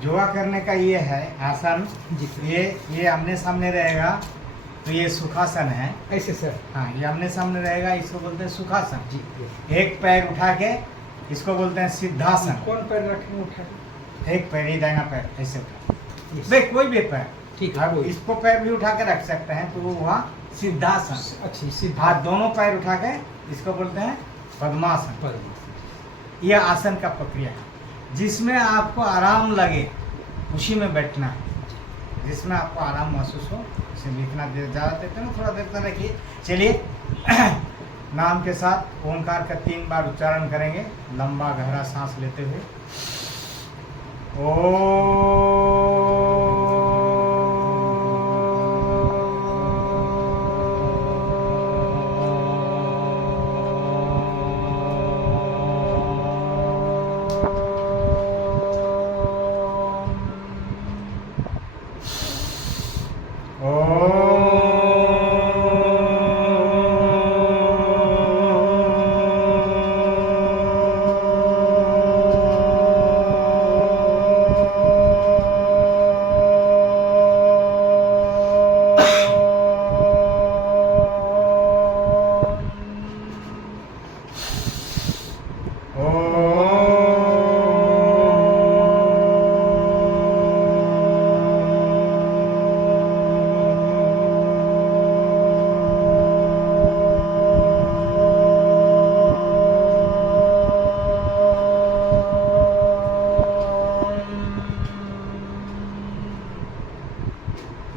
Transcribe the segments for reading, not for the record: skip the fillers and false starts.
योगा करने का ये है आसन। ये आमने सामने रहेगा तो ये सुखासन है। ऐसे सर? हाँ, ये आमने सामने रहेगा, इसको बोलते हैं सुखासन। जी। एक पैर उठा के इसको बोलते हैं सिद्धासन। कौन पैर रखेंगे उठा के? एक पैर ही दाहिना पैर ऐसे उठा, देख कोई भी पैर। ठीक है। आप इसको पैर भी उठा के रख सकते हैं तो वो वहाँ सिद्धासन। अच्छी सीधा। हाथ दोनों पैर उठा के इसको बोलते हैं पद्मासन। यह आसन का प्रक्रिया है जिसमें आपको आराम लगे उसी में बैठना है। जिसमें आपको आराम महसूस हो उसे इतना देर ज़्यादा देते हैं, थोड़ा देर तक रखिए। चलिए नाम के साथ ओंकार का 3 बार उच्चारण करेंगे, लंबा गहरा सांस लेते हुए।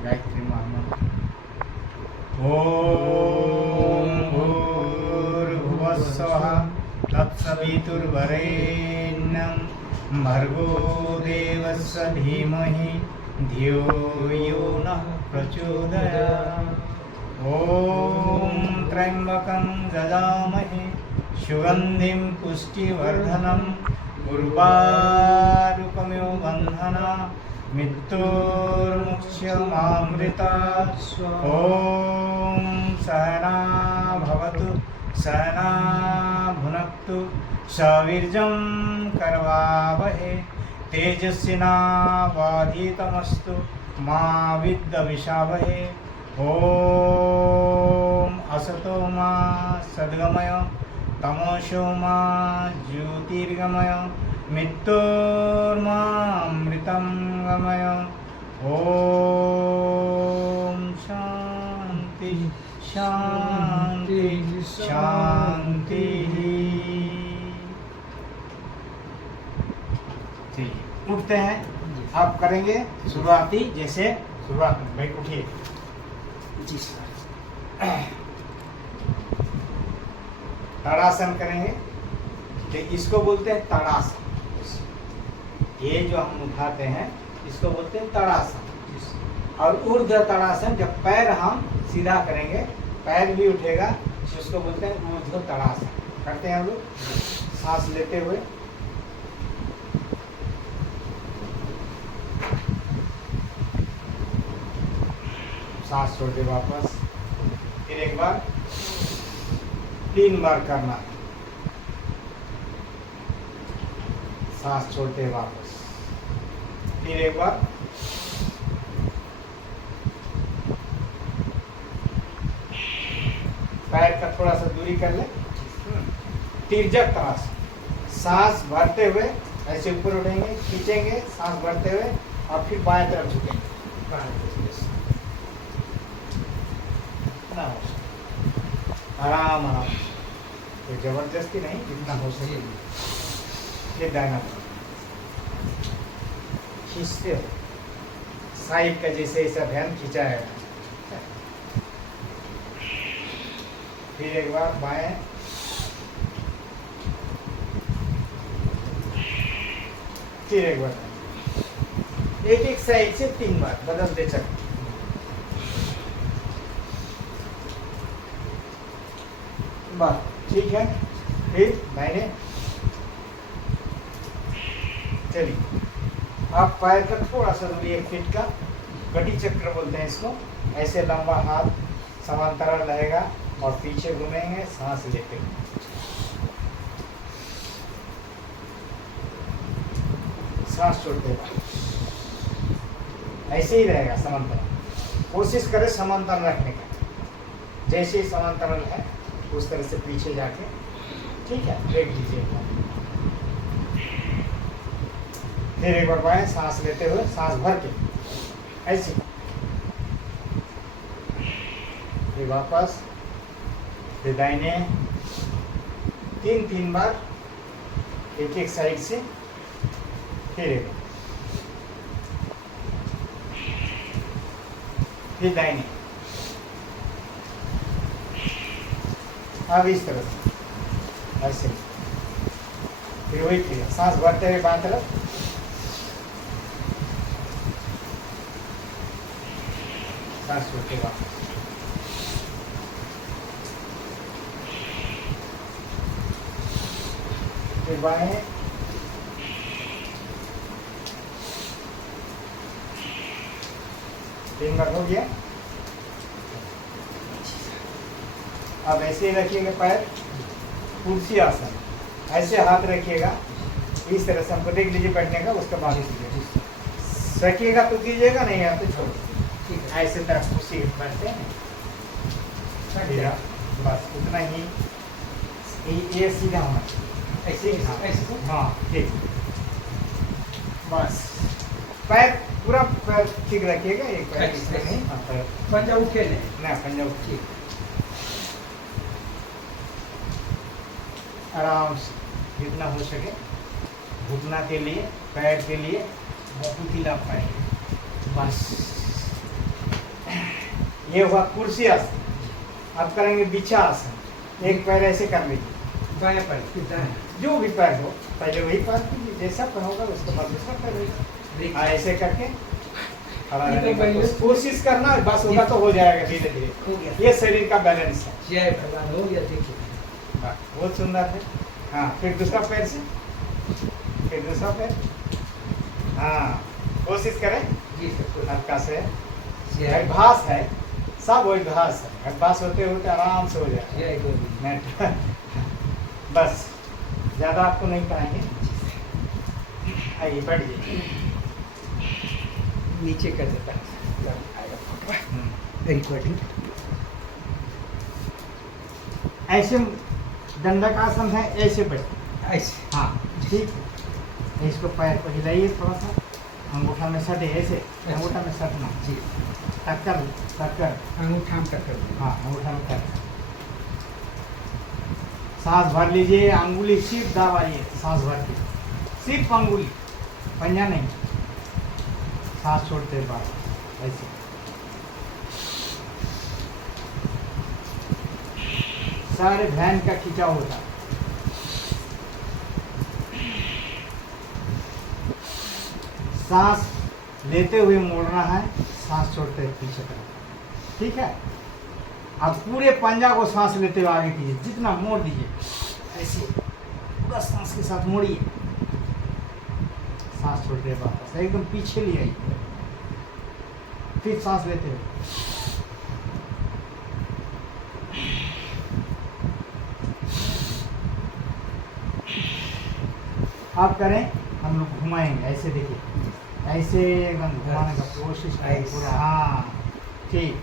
गायत्री महामंत्र। ओम भूर्भुवस्सुवः तत्सवितुर्वरेण्यं भर्गो देवस्य धीमहि धियो यो नः प्रचोदयात्। ओम त्र्यंबकं यजामहे सुगंधिं पुष्टिवर्धनम् उर्वारुकमिव बन्धनात् मृत्युर्मुक्षयमामृतात्। ओम सहना भवतु सहना भुनक्तु सवीर्यं करवावहे तेजस्विनावधीतमस्तु मा विद्विषावहे। ओम असतो मा सद्गमय तमसो मा ज्योतिर्गमय मृत्युर्मामृतं गमय। ओम शांति शांति शांति। चलिए उठते हैं, आप करेंगे शुरुआती जैसे शुरुआत में। भाई उठिए। जी सर। ताड़ासन करेंगे तो इसको बोलते हैं ताड़ासन। ये जो हम उठाते हैं इसको बोलते हैं ताड़ासन। और ऊर्ध्व ताड़ासन, जब पैर हम सीधा करेंगे पैर भी उठेगा, इसको बोलते हैं ऊर्ध्व ताड़ासन। करते हैं हम लोग सांस लेते हुए। सांस छोड़ दे वापस, फिर एक बार 3 बार करना है। सांस छोड़ते वापस, फिर एक बार। पैर का थोड़ा सा दूरी कर ले। तिरछा ताड़ासन, सांस भरते हुए ऐसे ऊपर उठेंगे, खींचेंगे सांस भरते हुए और फिर बाएं तरफ झुकेंगे। आराम आराम, कोई जबरदस्ती नहीं, जितना हो सके। फिर दाहिना खींचते हो, साइड का जैसे ऐसा ध्यान खींचा है। फिर एक बार बाएं, फिर एक बार। एक साइड से 3 बार बदलते चल। बस ठीक है। फिर मैंने चलिए आप पैर का थोड़ा सा दूरी 1 फीट का गति चक्र बोलते हैं इसको। ऐसे लंबा हाथ समांतर रहेगा और पीछे घूमेंगे सांस लेते हुए। सांस छोड़ते हुए ऐसे ही रहेगा समांतरण। कोशिश करें समांतरण रखने का, जैसे ही समांतरण है उस तरह से पीछे जाके, ठीक है, देख लीजिए। फिर एक बार बाएं सांस लेते हुए, सांस भर के ऐसे, फिर वापस, फिर दाहिने 3 बार एक एक साइड से, फिर एक बार, फिर दाहिने। अब इस तरह से ऐसे, फिर वही क्रिया, सांस भरते हुए बाएं तरफ, सांस छोड़ते वापस, फिर बाएं, तीन बार हो गया। अब ऐसे ही रखिएगा पैर, कुर्सी आसन, ऐसे हाथ रखिएगा इस तरह से, हमको देख लीजिए बैठने का, उसके बाद रखिएगा तो कीजिएगा, नहीं है तो छोड़, ऐसे तरह कुर्सी बैठते हैं, बस उतना ही, ये सीधा होना, ऐसे ही, हाँ ठीक, बस पैर पूरा पैर ठीक रखिएगा, एक पैर इस तरह नहीं, पैर पंजा उठे नहीं, ना पंजा उठिए, आराम से जितना हो सके, घुटना के लिए, पैर के लिए बहुत ही लाभदायक। बस ये हुआ कुर्सी आसन। अब करेंगे बिछा आसन। एक पैर ऐसे कर लीजिए, बाएं पैर फिर दाएं, जो भी पैर हो, पहले वही पैर कीजिए, जैसा पैर होगा उसके बाद दूसरा पैर होगा, ऐसे करके खड़ा रहने का कोशिश करना, बस होगा तो हो जाएगा धीरे धीरे। ये शरीर का बैलेंस है। जय भगवान, हो गया, देखिए बहुत सुंदर है। हाँ, फिर दूसरा पैर से, फिर दूसरा पैर, हाँ कोशिश करें, जी सर, हल्का से जय अभ्यास है, सब अभ्यास है, अभ्यास होते होते आराम से हो जाए। जय गोविंद। नेट बस ज़्यादा आपको नहीं कराएंगे, आइए बैठ जाइए। नीचे कर देता है, आएगा रिकॉर्डिंग। ऐसे दंडक आसन है, ऐसे बैठ, ऐसे, हाँ ठीक है। इसको पैर को हिलाइए थोड़ा सा, अंगूठा में सटे, ऐसे अंगूठा में सटना, जी, टक्कर टक्कर, अंगूठा में टक्कर दो। हाँ अंगूठा में टक्कर। सांस भर लीजिए, अंगुली सिर्फ दबाइए, सांस भर के सिर्फ अंगुली, पंजा नहीं, सांस छोड़ते बाद ऐसे। सारे ध्यान का खिंचाव होता है। सांस लेते हुए मोड़ना है, सांस छोड़ते हुए पीछे करना, ठीक है। अब पूरे पंजा को सांस लेते हुए आगे कीजिए, जितना मोड़ दीजिए, ऐसे पूरा सांस के साथ मोड़िए, सांस छोड़ते हुए वापस एकदम पीछे ले आइए, फिर सांस लेते हुए, आप करें, हम लोग घुमाएंगे, ऐसे देखिए, ऐसे एकदम घुमाने का कोशिश करें पूरा, हाँ ठीक।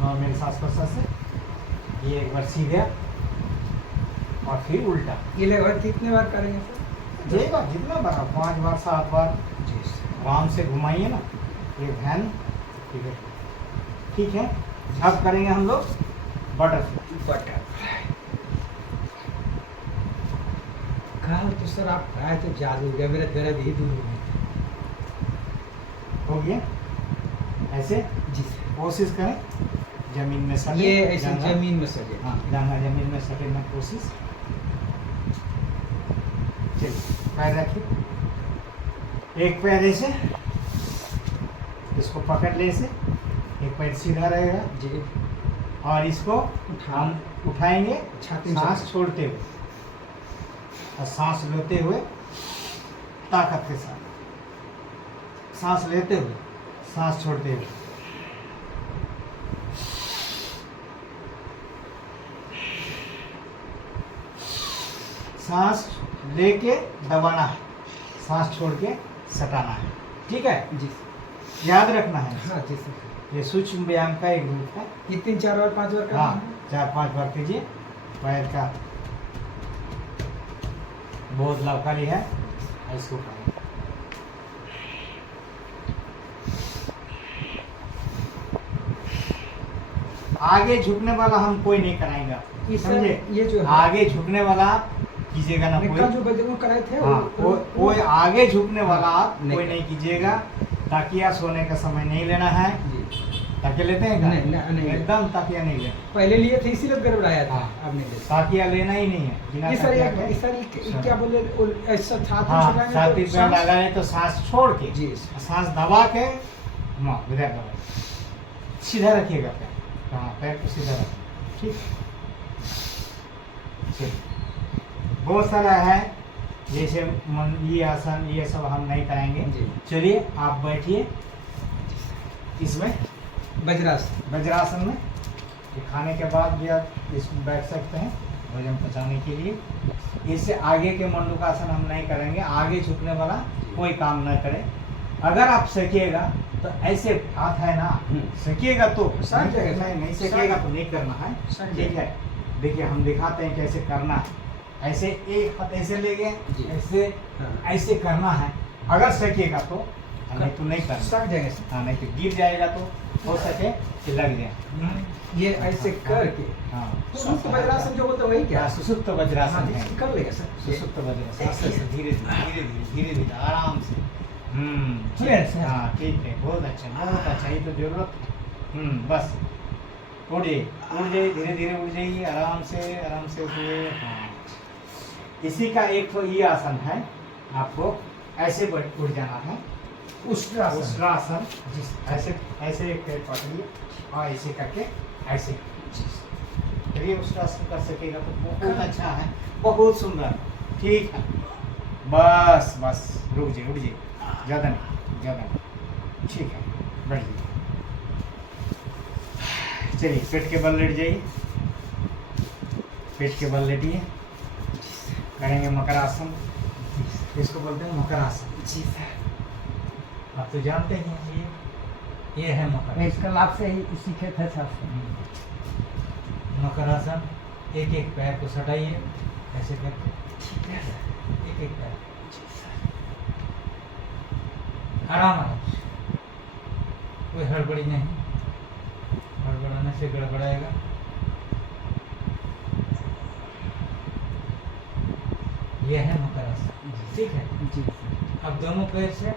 नॉर्मल सांस प्रश्वास से ये एक बार सीधे और फिर उल्टा। ये लगभग कितने बार करेंगे सर? ये बार जितना बार, 5 बार 7 बार, जी आराम से घुमाइए ना, ये ध्यान, ठीक है, ठीक है। अब करेंगे हम लोग बटरफ्लाई। बटरफ्लाई। कहा तो सर आप आए तो जादू हो गया, मेरा दर्द ही दूर हो गया। हो गया, ऐसे जी सर, कोशिश करें जमीन में सटे, ये ऐसे जंघा- जमीन में सजे। हाँ जंघा जमीन में सटे में कोशिश। चलिए पैर रखिए, एक पैर ऐसे, इसको पकड़ ले ऐसे, एक पैर सीधा रहेगा जी, और इसको हम उठाएंगे, छाती में सांस से। छोड़ते हुए और सांस लेते हुए ताकत के साथ, सांस लेते हुए सांस छोड़ते हुए, सांस लेके दबाना है, सांस छोड़ के सटाना है। ठीक है, जी सर। याद रखना है। हाँ जी सर। ये सूक्ष्म व्यायाम का एक रूप है। ये 3 4 बार 5 बार करना हाँ, है। 4-5 बार कीजिए, पैर का बहुत लाभकारी है, इसको करें। आगे झुकने वाला हम कोई नहीं कराएंगे, ये सर, समझे? ये जो है आगे झुकने वाला आप कीजिएगा ना कल कोई। जो बजरंग कराए थे हाँ, कोई आगे झुकने वाला आप नहीं कोई नहीं कीजिएगा। ताकिया सोने का समय नहीं लेना है। जी। ताकिया लेते हैं क्या? नहीं। एकदम ताकिया नहीं लेना। पहले लिए थे इसीलिए गड़बड़ाया था। हाँ। अब नहीं लेते। ताकिया लेना ही नहीं है बिना ये सर ताकिया ये के। सर ये क्या बोले ऐसा छाती हाँ, छुड़ाएंगे छाती तो पे सांस- लगाए तो सांस छोड़ के, जी। सांस दबा के, हाँ, इधर दबाइए। सीधा रखिएगा पैर। हाँ, पैर को सीधा रखिए। ठीक, चलिए। बहुत सारा है, जैसे ये आसन, ये सब हम नहीं कराएंगे। जी। चलिए आप बैठिए इसमें, वज्रासन। वज्रासन में। ये खाने के बाद भी आप इसमें बैठ सकते हैं भोजन पचाने के लिए। इससे आगे के मंडूकासन हम नहीं करेंगे। आगे झुकने वाला कोई काम न करे। अगर आप सकिएगा तो ऐसे हाथ है ना, सकिएगा तो सक जाएगा। नहीं सकिएगा तो नहीं करना है। सक ठीक है, देखिए हम दिखाते हैं कैसे करना है। ऐसे एक हाथ ऐसे ले गए, जी। ऐसे हाँ। ऐसे करना है। अगर सकिएगा तो, नहीं तो नहीं करना। सक जाएंगे सर। हाँ, नहीं तो गिर जाएगा तो हो सके कि लग जाए। ये ऐसे करके हाँ, सुसुप्त वज्रासन जो बोलते हैं वही क्या? सुसुप्त हाँ, वज्रासन है। जी, कर लेगा सर। सुसुप्त वज्रासन ऐसे से धीरे धीरे आराम से। ठीक है सर। हाँ, ठीक है, बहुत अच्छा, ये तो जरूरत है। बस उड़ जाइए, धीरे धीरे उड़ जाइए, आराम से उठिए। हाँ, इसी का एक तो ये आसन है, आपको ऐसे उड़ जाना है। उष्ट्रासन, ऐसे ऐसे एक पैर पकड़िए और ऐसे करके ऐसे करिए। उष्ट्रासन कर सकेगा तो बहुत अच्छा है, बहुत सुंदर। ठीक है, बस रुक जाइए, ज़्यादा नहीं। ठीक है, बैठ जाइए। चलिए पेट के बल लेट जाइए, पेट के बल लेटिए। करेंगे मकरासन, इसको बोलते हैं मकरासन। जी सर। आप तो जानते ही हैं, ये है मकर। इसका लाभ से ही सीखे थे सर। मकरासन। एक एक पैर को सटाइए ऐसे करके। एक एक पैर आराम से, कोई हड़बड़ी नहीं। हड़बड़ाने से गड़बड़ाएगा। यह है मकरासन। ठीक है, जी। अब दोनों पैर से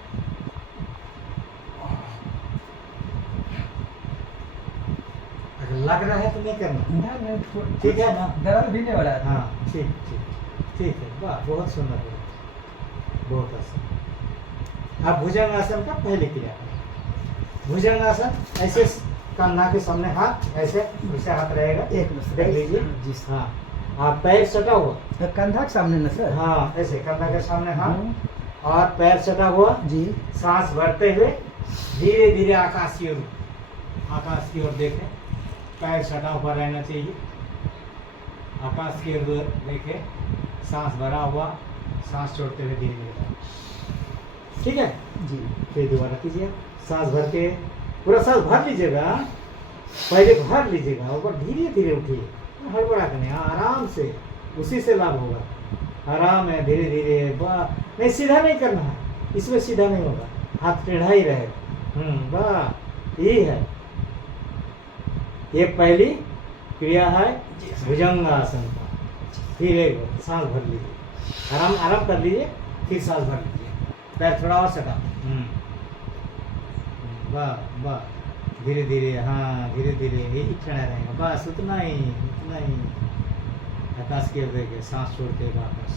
अगर लग रहा है तो नहीं करना। ठीक है ना? दर्द भी नहीं हो रहा है। हाँ, ठीक है, वाह, बहुत सुंदर है, बहुत अच्छा। आप भुजंगासन का पहले किया करें। भुजंगासन ऐसे कंधा के सामने हाथ, ऐसे हाथ रहेगा। एक मिनट देख लीजिए। जी सर। हाँ, आप पैर सटा हुआ। तो कंधा के सामने ना सर? हाँ, ऐसे कंधा के सामने हाथ और पैर सटा हुआ। जी। सांस भरते हुए धीरे धीरे आकाश की ओर देखें। पैर सटा हुआ रहना चाहिए, आकाश की ओर देखे, सांस भरा हुआ, सांस छोड़ते हुए धीरे धीरे। ठीक है, जी। फिर दोबारा कीजिए। सांस भर के पूरा सांस भर लीजिएगा, पहले भर लीजिएगा, ऊपर धीरे धीरे उठिए, हड़बड़ा करने, आराम से, उसी से लाभ होगा। आराम है, धीरे धीरे। नहीं, सीधा नहीं करना है, इसमें सीधा नहीं होगा, हाथ टेढ़ा ही रहेगा। वाह, यही है, ये पहली क्रिया है भुजंगासन का। फिर एक बार सांस भर लीजिए, आराम कर लीजिए, फिर सांस भर लीजिए, पैर थोड़ा और सटा। वाह, धीरे धीरे, हाँ, धीरे धीरे, यही खड़ा रहेगा, बस उतना ही। आकाश की ओर देखे, सांस छोड़ के वापस।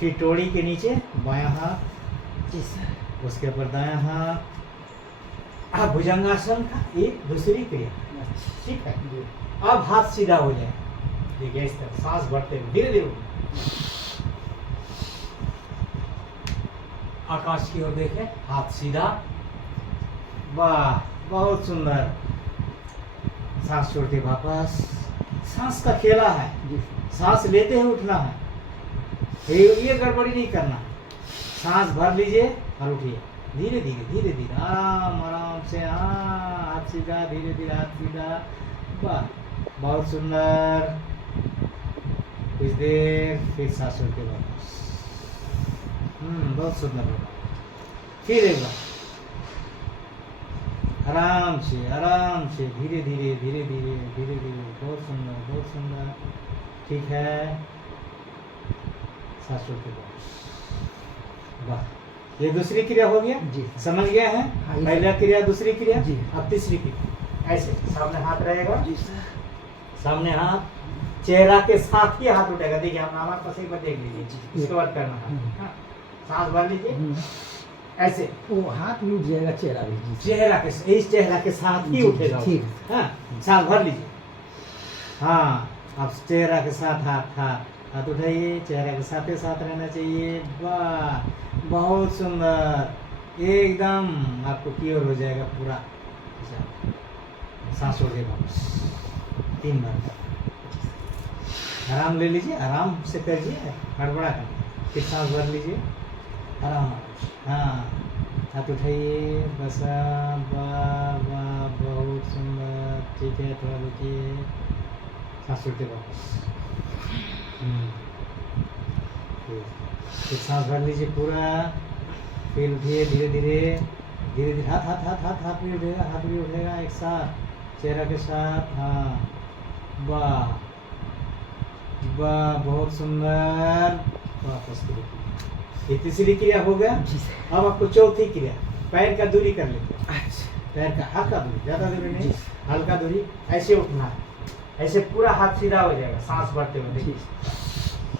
फिर टोड़ी के नीचे बायां हाथ, जी सर। उसके ऊपर दायां हाथ। भुजंगासन का एक दूसरी क्रिया। ठीक है, अब हाथ सीधा हो जाए, देखिए इस तरह सांस भरते हुए धीरे धीरे आकाश की ओर देखें, हाथ सीधा। वाह, बहुत सुंदर। सांस छोड़ के वापस। सांस का खेला है, जी। सांस लेते हुए उठना है, ये गड़बड़ी नहीं करना। सांस भर लीजिए और उठिए, धीरे धीरे धीरे धीरे, आराम आराम से। हाँ, हाथ सीधा, धीरे धीरे हाथ सीधा। वाह, बहुत सुंदर। कुछ देर, फिर सांस छोड़ के वापस। बहुत सुंदर होगा। फिर एक बार आराम से धीरे धीरे धीरे धीरे धीरे धीरे। बहुत सुंदर, बहुत सुंदर। ठीक है, सांस छोड़ के वापस। वाह, ये दूसरी क्रिया हो गया जी। समझ गए हैं? हाँ, ये पहला क्रिया, दूसरी क्रिया, जी। अब तीसरी क्रिया। ऐसे सामने हाथ रहेगा, जी सर। सामने हाथ, चेहरा के साथ ही हाथ उठेगा। देखिए, आप हमारे पास एक बार देख लीजिए, इसके बाद करना है। हाँ, सांस भर लीजिए ऐसे। वो हाथ भी उठ जाएगा, चेहरा भी। जी चेहरा के, इस चेहरा के साथ ही जी, उठेगा। ठीक। हाँ, सांस भर लीजिए। हाँ, अब चेहरा के साथ हाथ उठाइए, चेहरा के साथ ही साथ रहना चाहिए। वाह, बहुत सुंदर, एकदम आपको क्लियर हो जाएगा पूरा। सांस छोड़िए वापस, 3 बार। आराम ले लीजिए, आराम से करिए, हड़बड़ा कर। फिर सांस भर लीजिए, आराम। हाँ, हाथ उठाइए, बस। वाह वाह, बहुत सुंदर। ठीक है, थोड़ा रुकिए, सांस छोड़ते वापस। फिर सांस भर लीजिए पूरा। फिर उठिए, धीरे धीरे धीरे धीरे। हाथ भी उठेगा, हाथ भी उठेगा एक साथ, चेहरा के साथ। हाँ, वाह वाह, बहुत सुंदर। वापस ये तीसरी क्रिया हो गया। जी सर। अब आपको चौथी क्रिया, पैर का दूरी कर लेते हैं। अच्छा। पैर का हल्का दूरी, ज्यादा दूरी नहीं, जी। हल्का दूरी। ऐसे उठना है, ऐसे पूरा हाथ सीधा हो जाएगा सांस भरते हुए। देखिए,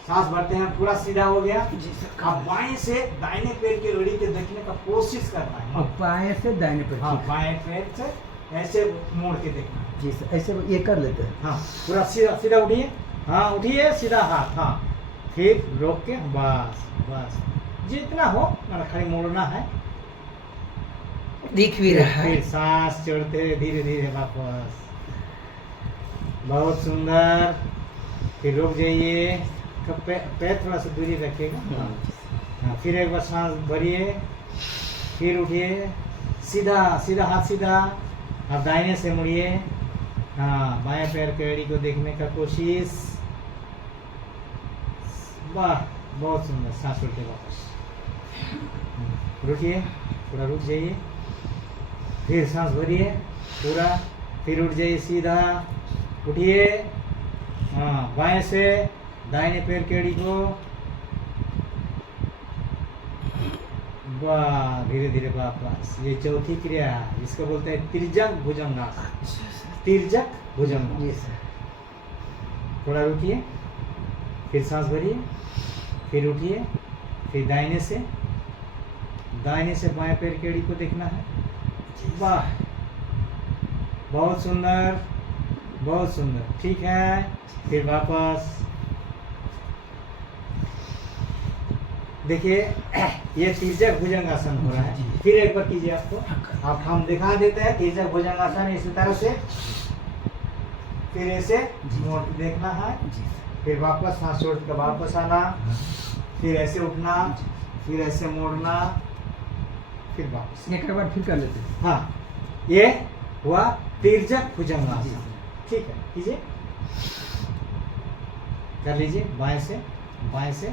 सांस भरते हैं, पूरा सीधा हो गया। जी सर। अब बाएं से दाहिने पैर की रीढ़ के देखने का कोशिश करना है। और बाएं से दाहिने पर। हाँ, बाएं पैर से ऐसे मोड़ के देखना है। जी सर, ऐसे ये कर लेते हैं। हाँ, पूरा सीधा सीधा उठिए। हाँ, उठिए, सीधा हाथ। हाँ, फिर रोक के, बस बस, जितना हो मतलब खाली मोड़ना है। दिख भी रहा है। फिर सांस छोड़ते हुए धीरे धीरे वापस। बहुत सुंदर। फिर रुक जाइए, पैर थोड़ा सा दूरी रखिएगा। हाँ, फिर एक बार सांस भरिए, फिर उठिए, सीधा सीधा हाथ सीधा। अब दाहिने से मुड़िए। हाँ, बाएं पैर की एड़ी को देखने का कोशिश। वाह, बहुत सुंदर। सांस छोड़ते वापस। रुकिए, थोड़ा रुक जाइए, फिर सांस भरिए पूरा। फिर उठ जाइए, सीधा उठिए। हाँ, बाएं से दाहिने पैर की एड़ी को। वाह, धीरे धीरे वापस। ये चौथी क्रिया है, इसको बोलते हैं तिर्यक भुजंगासन। तिर्यक भुजंगासन। जी सर। थोड़ा रुकिए, फिर सांस भरिए, फिर उठिए, फिर दाहिने से बाएं पैर की एड़ी को देखना है। वाह, बहुत सुंदर, बहुत सुंदर। ठीक है, फिर वापस। देखिए, ये तिर्यक भुजंगासन हो रहा है। फिर एक बार कीजिए आपको, अब हम दिखा देते हैं तिर्यक भुजंगासन इसी तरह से। फिर ऐसे मोड़ के देखना है, फिर वापस सांस छोड़ कर वापस आना, फिर ऐसे उठना, फिर ऐसे मोड़ना, फिर वापस। एक बार फिर कर लेते हैं। हाँ, ये हुआ तिर्यक भुजंगासन। ठीक है, कीजिए, कर लीजिए बाएं से।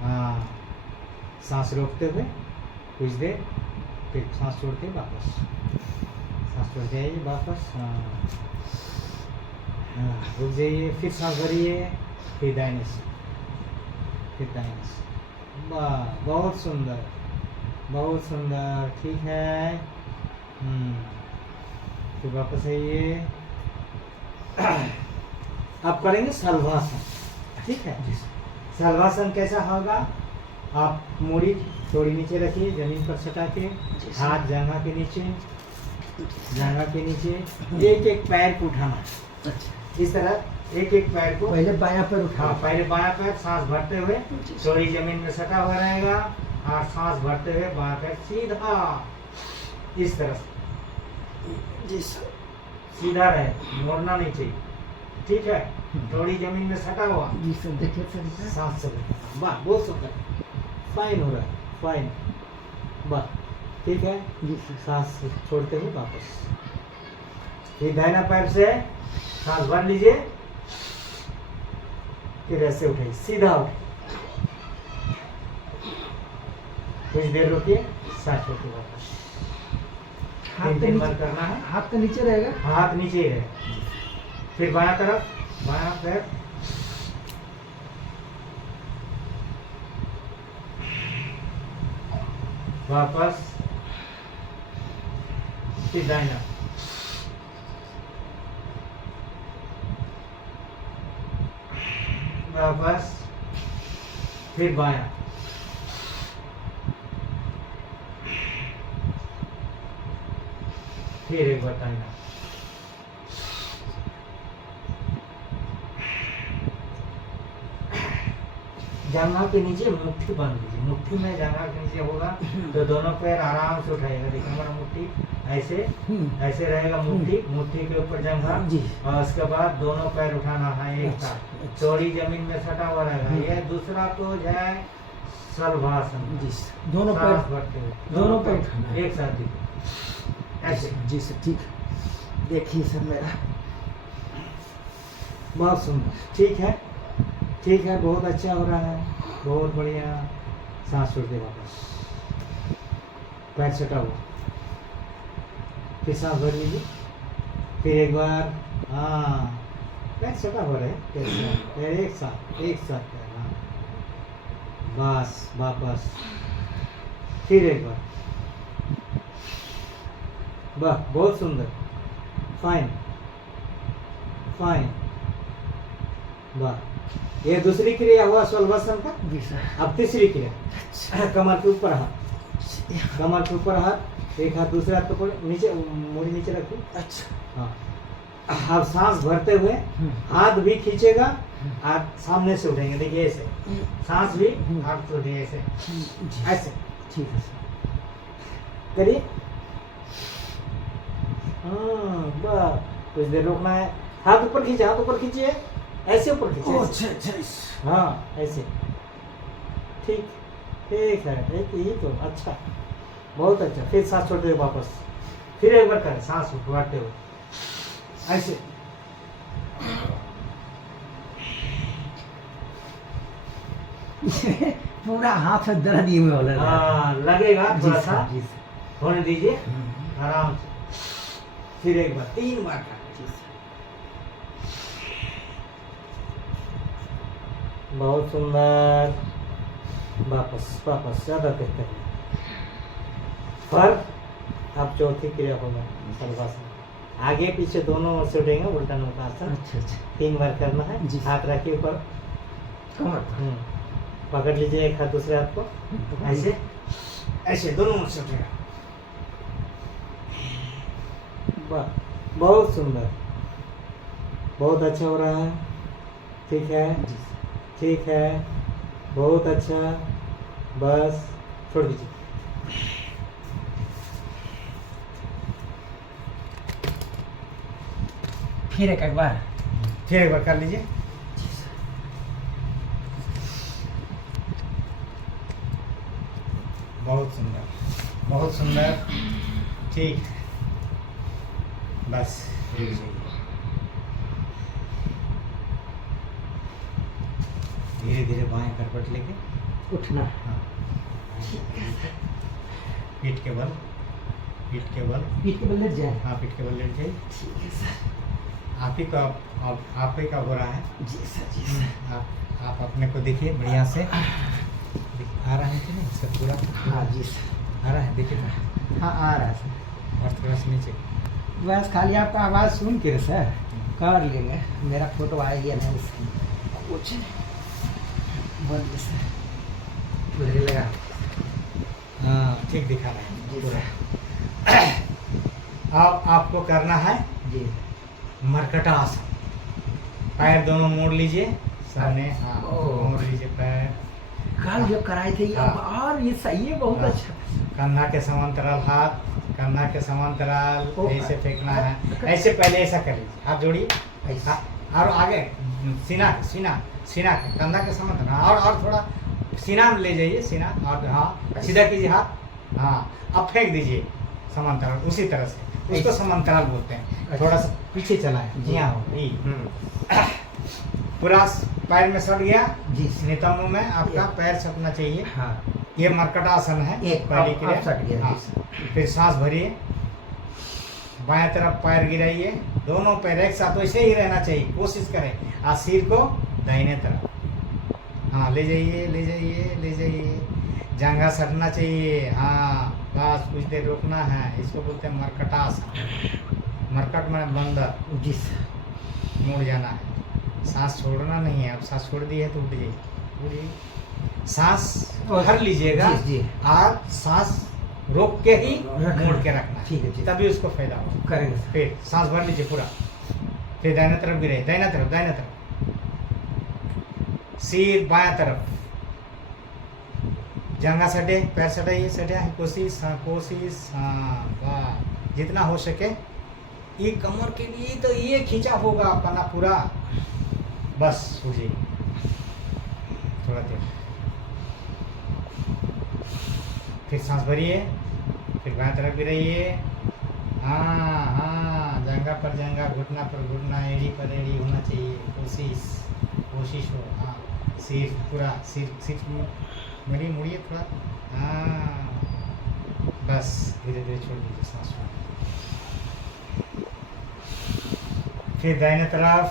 हाँ, सांस रोकते हुए कुछ देर, फिर सांस छोड़ते वापस। सांस छोड़ जाइए वापस। हाँ, रुक जाइए, फिर सांस भरिए, फिर दाहिने से। वाह, बहुत सुंदर, बहुत सुंदर। ठीक है, फिर वापस आइए। अब करेंगे शलभासन। ठीक है, शलभासन कैसा होगा? आप मूड़ी थोड़ी नीचे रखिए, जमीन पर सटा के, हाथ जांघा के नीचे, एक एक पैर को उठाना। इस तरह एक एक पैर को, पहले बायां पैर उठा। हाँ, पहले बायां पैर सांस भरते हुए थोड़ी जमीन में सटा हुआ रहेगा, और सांस भरते हुए बायां पैर सीधा इस तरह से सीधा रहे, मोड़ना नहीं चाहिए। ठीक है, थोड़ी जमीन में सटा हुआ, जी सर, देखिए सर। सांस से वाह, बहुत सुंदर, फाइन हो रहा है। फाइन। बस ठीक है, जी सांस छोड़ते हुए वापस। फिर दाहिना पैर से सांस भर लीजिए, फिर ऐसे उठाइए, सीधा उठिए, कुछ देर रुकिए, सांस छोड़िए वापस। हाथ तीन तो तीन बार नीचे, करना है। हाथ तो नीचे रहेगा। हाथ नीचे ही है। फिर बायां तरफ, बायां पैर, वापस, फिर दाहिना, वापस, फिर बायां, फिर एक बार दाहिना, जांघा के नीचे मुट्ठी बांध लीजिए। मुट्ठी में जांघा के नीचे होगा तो दोनों पैर आराम से उठाइएगा। देखिए हमारा मुट्ठी ऐसे ऐसे रहेगा, मुट्ठी, मुट्ठी के ऊपर जांघा, जी। और उसके बाद दोनों पैर उठाना है एक साथ, चौड़ी जमीन में सटा हुआ रहेगा। ये दूसरा पोज है सलभासन। जी दोनों सांस पैर, भरते हुए दोनों पैर उठाना है। एक साथ दीजिए ऐसे। जी सर ठीक। देखिए सर मेरा बहुत सुंदर, ठीक है, ठीक है, बहुत अच्छा हो रहा है, बहुत बढ़िया। सांस छोड़ दे वापस, पैर सटा हुआ, फिर सांस भर लीजिए, फिर एक बार, हाँ पैर सटा हो रहे, पैर एक साथ, एक साथ पैर, हाँ बस, वापस, फिर एक बार, वाह बहुत सुंदर, फाइन फाइन, वाह। ये दूसरी क्रिया हुआ स्वल्भासन का। जी सर। अब तीसरी क्रिया, कमर के ऊपर हाथ, कमर के ऊपर हाथ, एक हाथ दूसरे हाथ को नीचे, मूड़ी नीचे रखिए। अच्छा हाँ, अब सांस भरते हुए हाथ भी खींचेगा, हाथ सामने से उठेंगे। देखिए ऐसे, सांस भी हाथ उठेंगे ऐसे, ऐसे, ठीक है सर। करिए। हाँ बस, कुछ देर रोकना है। हाथ ऊपर खींचे, हाथ ऊपर खींचिए, ऐसे ऊपर खींचे, ऐसे। अच्छा अच्छा। हाँ ऐसे, ठीक, ठीक है, एक ही तो अच्छा, बहुत अच्छा। फिर सांस छोड़ते हुए वापस, फिर एक बार करें, सांस उठवाते हुए ऐसे। पूरा हाथ में दर्द ही में हो रहा है। हाँ लगेगा थोड़ा सा, जी सर। होने दीजिए आराम से। फिर एक बार, 3 बार करें। बहुत सुंदर, वापस वापस, ज़्यादा देर करिए। पर अब चौथी क्रिया होगा सलभासन। आगे पीछे दोनों ओर से उठेंगे, उल्टा नौका आसन। अच्छा अच्छा। 3 बार करना है। जी। हाथ रखिए ऊपर, कमर पर। पकड़ लीजिए एक हाथ दूसरे हाथ को, ऐसे ऐसे दोनों ओर से उठेगा। वाह बहुत सुंदर, बहुत अच्छा हो रहा है, ठीक है, ठीक है, बहुत अच्छा। बस छोड़ दीजिए। फिर एक बार। फिर एक बार कर लीजिए। बहुत सुंदर, बहुत सुंदर, ठीक है, बस रुक जाइए। धीरे धीरे बाएं करवट लेके उठना। हाँ, पीठ के बल, पीठ के बल, पीठ के बल लेट जाए। हाँ पीठ के बल लेट जाइए। ठीक है सर। आप ही का, आप ही का हो रहा है। जी सर जी सर। आप अपने को देखिए बढ़िया से, आ रहा है कि नहीं सब पूरा? हाँ जी सर। आ रहा है, देखिए ना। हाँ आ रहा है सर। और थोड़ा सा नीचे। बस खाली आपका आवाज़ सुन के सर कर लेंगे। मेरा फोटो आएगा नहीं इसकी कुछ बोलिए सर। मुझे लगा हाँ ठीक दिखा रहा है जी पूरा। सर। अब आपको करना है जी मरकटा आसन। पैर दोनों मोड़ लीजिए सामने, हाँ ओह। मोड़ लीजिए पैर। कल जो कराए थे ये हाँ। और ये सही है, बहुत हाँ। अच्छा। कन्धा के समांतराल हाथ, कन्धा के समांतराल ओह। ऐसे फेंकना है। ऐसे पहले ऐसा कर लीजिए, हाथ जोड़िए ऐसा। और आगे सीना सीना सीना के कंधा के समांतराल, और थोड़ा सीना में ले जाइए, सीना, और हाँ सीधा कीजिए हाथ, हाँ अब फेंक दीजिए समांतराल उसी तरह से, उसको समांतराल बोलते हैं। थोड़ा सा पीछे चला है, यहाँ हो पूरा पैर में सट गया जी। नितंब में आपका पैर सटना चाहिए। हाँ ये मर्कटासन है, एक पहली अब क्रिया। सट गया। हाँ। फिर सांस भरिए, बाएं तरफ पैर गिराइए, दोनों पैर एक साथ वैसे ही रहना चाहिए, कोशिश करें। और सिर को दाहिने तरफ, हाँ ले जाइए ले जाइए ले जाइए, जांघा सटना चाहिए। हाँ बस कुछ देर रोकना है, इसको बोलते हैं मर्कटासन। मर्कट में बंदर, जी मुड़ जाना है, सांस छोड़ना नहीं है। अब सांस छोड़ दी है तो उठ जाइए, उठिए, सांस भर लीजिएगा जी, जी। और सांस रोक के ही मोड़ के रखना, ठीक है, ठीक। तभी उसको फायदा होगा। करेंगे सर। फिर सांस भर लीजिए पूरा, फिर दाहिने तरफ गिराइए, दाहिना तरफ दाहिना तरफ, सिर बायां तरफ, जांघा सटे, पैर सटाइए, सटा है, कोशिश, हाँ कोशिश, हाँ वाह, जितना हो सके। ये कमर के लिए तो ये खींचा होगा आपका ना पूरा, बस उठ जाइए थोड़ा देर, फिर सांस भरिए, फिर बाएं तरफ गिराइए, हाँ हाँ, जंघा पर जंघा, घुटना पर घुटना, एड़ी पर एड़ी होना चाहिए, कोशिश कोशिश हो। हाँ सिर पूरा, सिर सिर मुड़िए मुड़िए थोड़ा, हाँ बस धीरे धीरे छोड़ दीजिए सांस को। फिर दाहिने तरफ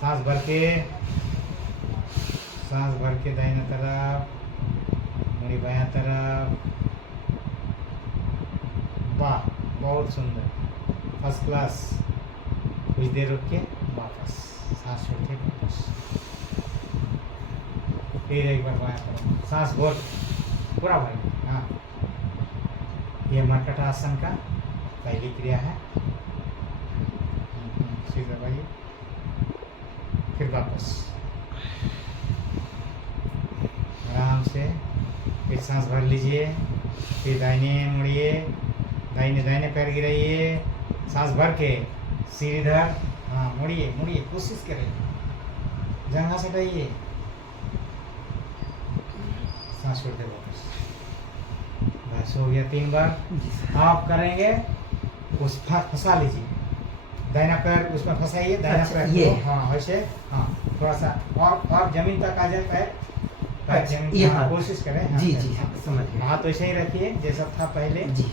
सांस भर के, सांस भर के दाहिने तरफ, मुड़ी बायां तरफ, वाह बहुत सुंदर, फर्स्ट क्लास। कुछ देर रुक के वापस सांस छोड़ के वापस, फिर एक बार बायां तरफ, सांस भर पूरा भर। हाँ ये मर्कटासन का पहली क्रिया है। सिर दबाइए, फिर वापस आराम से, फिर सांस भर लीजिए, फिर दाहिने मुड़िए, दाहिने दाहिने पैर गिराइए, सांस भर के, सिर इधर, हाँ मुड़िए मुड़िए, कोशिश करें, जंघा सटाइए, सांस छोड़ दे वापस, बस हो गया 3 बार। आप करेंगे उस फंसा लीजिए, दाहिना पैर उसमें फंसाइए, दाहिना अच्छा, पैर ये। को, हाँ वैसे, हाँ थोड़ा सा और जमीन तक आ जाए पैर, पैर अच्छा, जमीन, ये हाँ, हाँ। कोशिश करें। हाँ, जी पैर, जी हाँ। समझ गया। हाथ वैसे ही रखिए जैसा था पहले, जी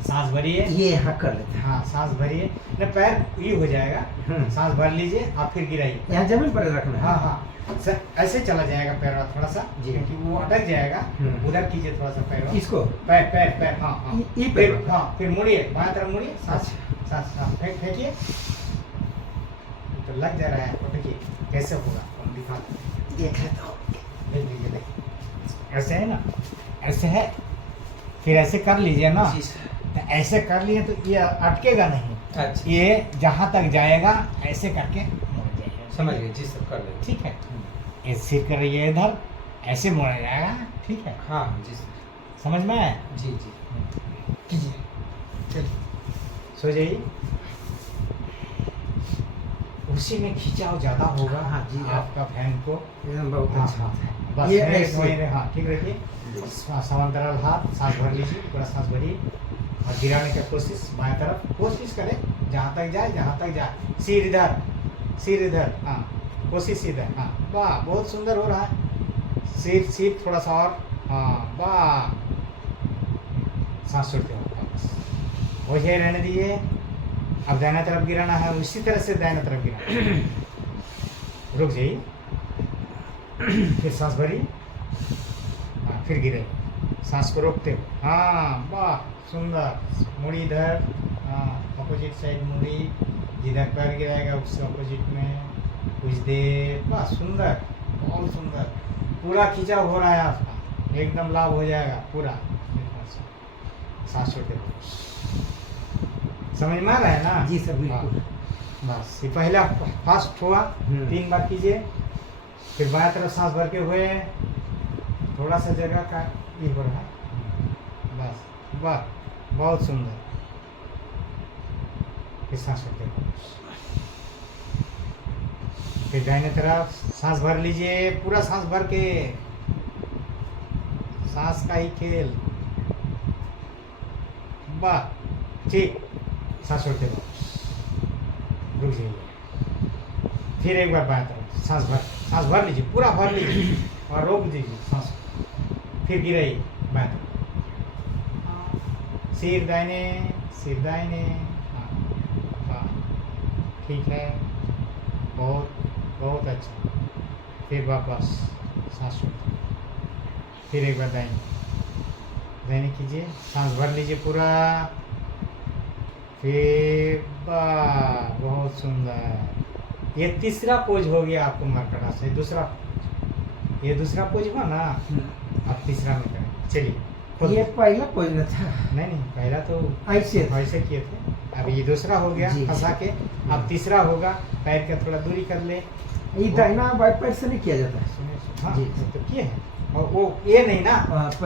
सांस भरिए, ये हाँ कर लेते हैं। हाँ सांस भरिए, न पैर ये हो जाएगा, सांस भर लीजिए और फिर गिराइए। यहाँ जमीन पर रखना है। हाँ हाँ ऐसे चला जाएगा पैर थोड़ा सा, जी। क्योंकि वो अटक जाएगा, उधर कीजिए थोड़ा सा पैर, इसको पैर पैर पैर, हाँ हाँ ये फिर, पैर, हाँ फिर मुड़िए, बाएं तरफ मुड़िए, सांस सांस, हाँ फेंकिए, तो लग जा रहा है, पटकिए, कैसे होगा हम दिखा दें। देख लेता हूँ। देख लीजिए, देखिए ऐसे है ना, ऐसे है, फिर ऐसे कर लीजिए ना, जी सर। तो ऐसे कर लिए तो ये अटकेगा नहीं, अच्छा ये जहाँ तक जाएगा ऐसे करके मुड़ जाएगा। समझ गए जी सर, कर लेते ठीक है, ये सिर करिए इधर, ऐसे मोड़ा जाएगा, ठीक है, हाँ जी सर। समझ में आया? जी जी कीजिए, चलिए सो जाइए, उसी में खिंचाव ज़्यादा होगा। हाँ जी, आपका फैन को, एकदम बहुत हाँ अच्छा। हाँ बस ये मेरे ऐसे। वहीं हाँ ठीक रखिए, समांतराल हाथ, सांस भर लीजिए, पूरा सांस भरिए और गिराने की कोशिश, बाएं तरफ कोशिश करें, जहाँ तक जाए जहाँ तक जाए, सिर इधर, हाँ कोशिश इधर, हाँ वाह बहुत सुंदर हो रहा है, सिर थोड़ा सा और, हाँ वाह, सांस छोड़ते हो वापस, वही रहने दीजिए। अब दाहिना तरफ गिराना है, उसी तरह से दाहिना तरफ गिराना, रुक जाइए, फिर सांस भरिए, हाँ फिर गिरे, सांस को रोकते हो, हाँ वाह सुंदर, मुड़ी इधर, हाँ अपोजिट साइड मुड़ी, जिधर पैर गिराएगा उससे अपोजिट में, कुछ देर, वाह सुंदर, बहुत सुंदर, पूरा खिंचाव हो रहा है आपका, एकदम लाभ हो जाएगा पूरा। सांस छोड़ते हो, समझ में आ रहा है ना? जी सर बिल्कुल। बस ये पहला फास्ट हुआ, 3 बार कीजिए, फिर बाएं तरफ सांस भर के हुए, थोड़ा सा जगह का ये हो रहा है, बस वाह बहुत सुंदर, फिर सांस छोड़ते हो, फिर दाहिने तरफ सांस भर लीजिए, पूरा सांस भर के, सांस का ही खेल। वाह, ठीक। सांस छोड़ते वापस, रुक जाइए। फिर एक बार बाएं तरफ सांस भर लीजिए, पूरा भर लीजिए और रोक दीजिए सांस। फिर गिराइए बाएं तरफ, सिर दाहिने, सिर दाहिने। हाँ हाँ, ठीक है, बहुत बहुत अच्छा। फिर वापस सांस छोड़ते, फिर एक बार दाहिने दाहिने कीजिए, सांस भर लीजिए पूरा। फिर वाह, बहुत सुंदर। ये तीसरा पोज हो गया आपको मरकड़ा से। दूसरा, ये दूसरा पोज हुआ ना, अब तीसरा में करें। चलिए, खुद ये पहला पोज न था। नहीं, पहला तो ऐसे किए थे। अब ये दूसरा हो गया जी। फंसा के। अब तीसरा होगा, पैर का थोड़ा दूरी कर ले। ये दाहिना बाएं पैर से नहीं किया जाता है। हाँ, जी। तो किए हैं। और वो ये नहीं ना,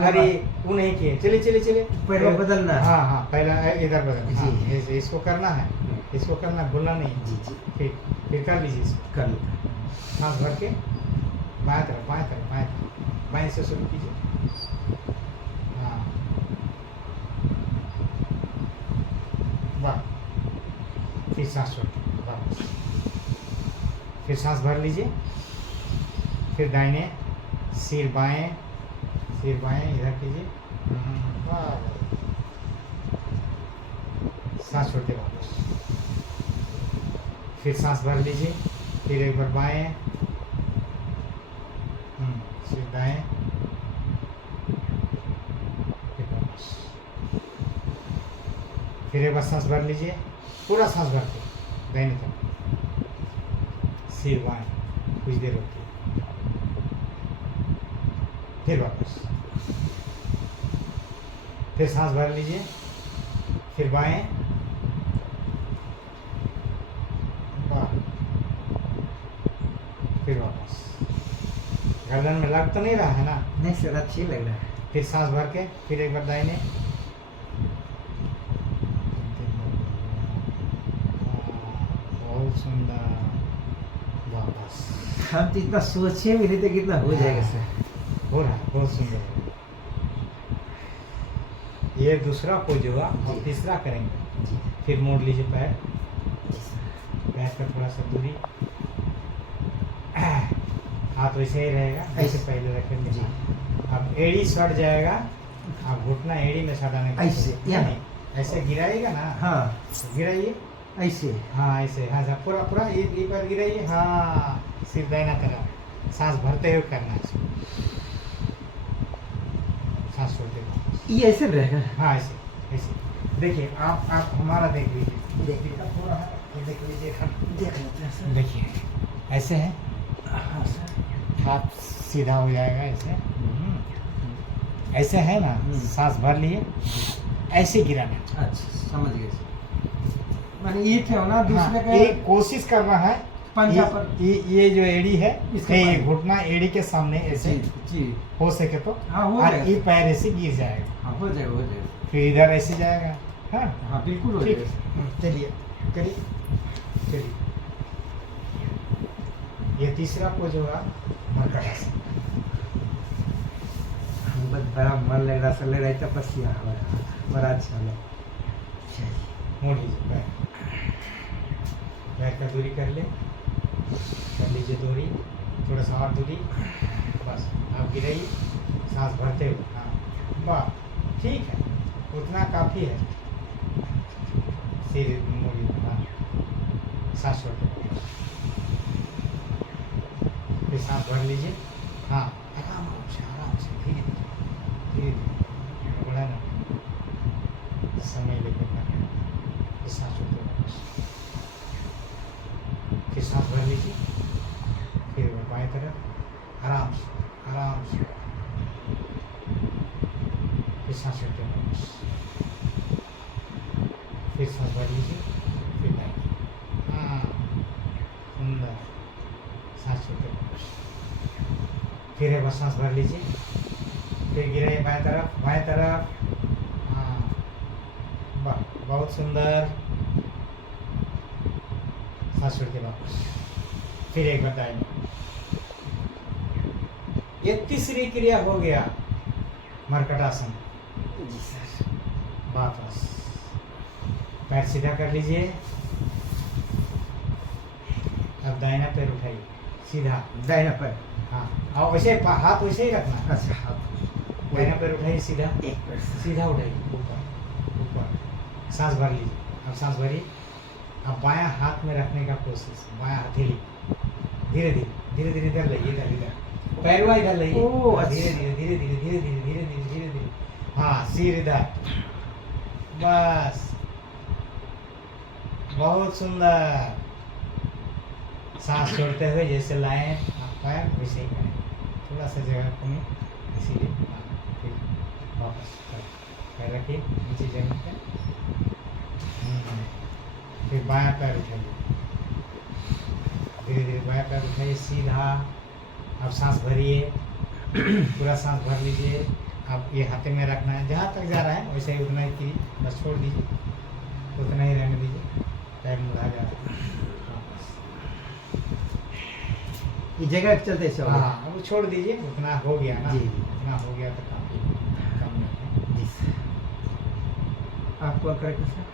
अरे वो नहीं किए। चले पैर बदलना है। हाँ, पहला इधर बदल। जी। हाँ, इसको करना है, इसको करना, भूलना नहीं। जी। फिर कर लीजिए इसको। कर लेते हैं। सांस भर के बाएं तरफ बाएं से शुरू कीजिए। हाँ, वाह। फिर सांस छोड़िए वापस, फिर सांस भर लीजिए। फिर दाहिने, सिर बाएं इधर कीजिए। वाह, सांस छोड़ते वापस, फिर सांस भर लीजिए। फिर एक बार बाएं, सिर दाएं, फिर वापस। फिर एक बार सांस भर लीजिए, पूरा सांस भर के दाहिने तरफ, सिर बाएं, कुछ देर रोकिए। फिर वापस, फिर सांस भर लीजिए। फिर बाएं, वाह। फिर वापस। गर्दन में लग तो नहीं रहा है ना? नहीं सर, अच्छी लग रहा है। फिर सांस भर के फिर एक बार दाहिने। बहुत सुंदर। वापस। हम तो इतना सोचे भी नहीं थे कितना हो जाएगा सर। हो रहा है, बहुत सुंदर। ये दूसरा पोज हुआ और जी। तीसरा करेंगे। जी। फिर मोड़ लीजिए पैर का थोड़ा सा दूरी। हाथ वैसे ही रहेगा जैसे पहले रखेंगे। जी। अब एड़ी सट जाएगा, आप घुटना एड़ी में सटाने का ऐसे, कोशिश- या नहीं, ऐसे गिराइएगा ना। हाँ, गिराइए। ऐसे। हाँ, ऐसे। हाँ, पूरा ये पर गिराइए। हाँ, सिर दाहिना तरफ, सांस भरते हुए करना है इसको। सांस छोड़ते हुए। ये ऐसे रहेगा। हाँ, ऐसे देखिए। आप हमारा देख लीजिए। देखिए पूरा है, ये देख लीजिए। देख लेते हैं सर। देखिए, ऐसे है, हाँ सर। हाथ सीधा हो जाएगा ऐसे। ऐसे है ना, सांस भर लिए, ऐसे गिराना। अच्छा, समझ गए सर। मैंने ये क्या होना दूसरे हाँ, का एक कोशिश करना है। पंजा पर। ये जो एड़ी है, इसके ये पर। घुटना एड़ी के सामने ऐसे जी। हो सके तो। हाँ, हो और जाएगा। ये पैर ऐसे गिर जाएगा, हाँ, हो जाएगा। फिर इधर ऐसे जाएगा। हाँ, हाँ, बिल्कुल हो ठीक जाएगा। है। चलिए करिए, चलिए। ये तीसरा पोज होगा मरकटासन। हमको बड़ा मन लग रहा, सर लग रहा है तपस्या हो रहा है। बड़ा अच्छा लग। मोड़ लीजिए पैर का दूरी कर लीजिए दूरी, थोड़ा सा और दूरी। बस, आप गिराइए, सांस भरते हुए। हाँ, वाह, ठीक है, उतना काफ़ी है। सिर मोड़िए। हाँ, सांस छोड़ते हुए, फिर सांस भर लीजिए। हाँ, आराम से धीरे धीरे बड़ा ना, समय लेकर करना। सांस छोड़ते हुए फिर सांस भर लीजिए। फिर बाएं तरफ आराम से फिर सांस छोड़ते हुए फिर सांस भर लीजिए। फिर दाहिने। हाँ, सुंदर। सांस छोड़ते हुए फिर एक बार सांस भर लीजिए। फिर गिराइए बाएं तरफ। हाँ, वाह, बहुत सुंदर। सांस छोड़ के वापस, फिर एक बार दाहिने। ये तीसरी क्रिया हो गया। मरकटासन। जी सर। वापस पैर सीधा कर लीजिए। अब दाहिना पैर उठाइए सीधा। दाहिना पैर। हाँ, और वैसे हाथ वैसे ही रखना है। अच्छा हाथ। दाहिना पैर उठाइए सीधा। एक पैर से। सीधा उठाइए ऊपर ऊपर। सांस भर लीजिए। अब सांस भरिए। अब बायां हाथ में रखने का कोशिश, बायां हथेली धीरे धीरे धीरे धीरे इधर लाइए, इधर इधर पैरवा इधर लाइए। ओह, अच्छा। धीरे धीरे धीरे धीरे धीरे धीरे धीरे धीरे धीरे धीरे। हाँ, सिर इधर। बस, बहुत सुंदर। सांस छोड़ते हुए जैसे लाएं आप पैर वैसे ही करें। थोड़ा सा जगह कमी इसीलिए। हाँ, फिर वापस पैर रखिए नीचे जमीन पे। फिर बायां पैर उठाइए, धीरे धीरे बायां पैर उठाइए सीधा। अब सांस भरिए, पूरा सांस भर लीजिए। अब ये हाथे में रखना है, जहाँ तक जा रहा है वैसे ही उतना ही कीजिए, बस छोड़ दीजिए, उतना ही रहने दीजिए। पैर मुड़ा जा रहा है। ये जगह चलते चलो। हाँ, अब छोड़ दीजिए, उतना हो गया ना। जी। उतना हो गया तो काफी कम नहीं है। जी सर। आप कॉल करेंगे सर?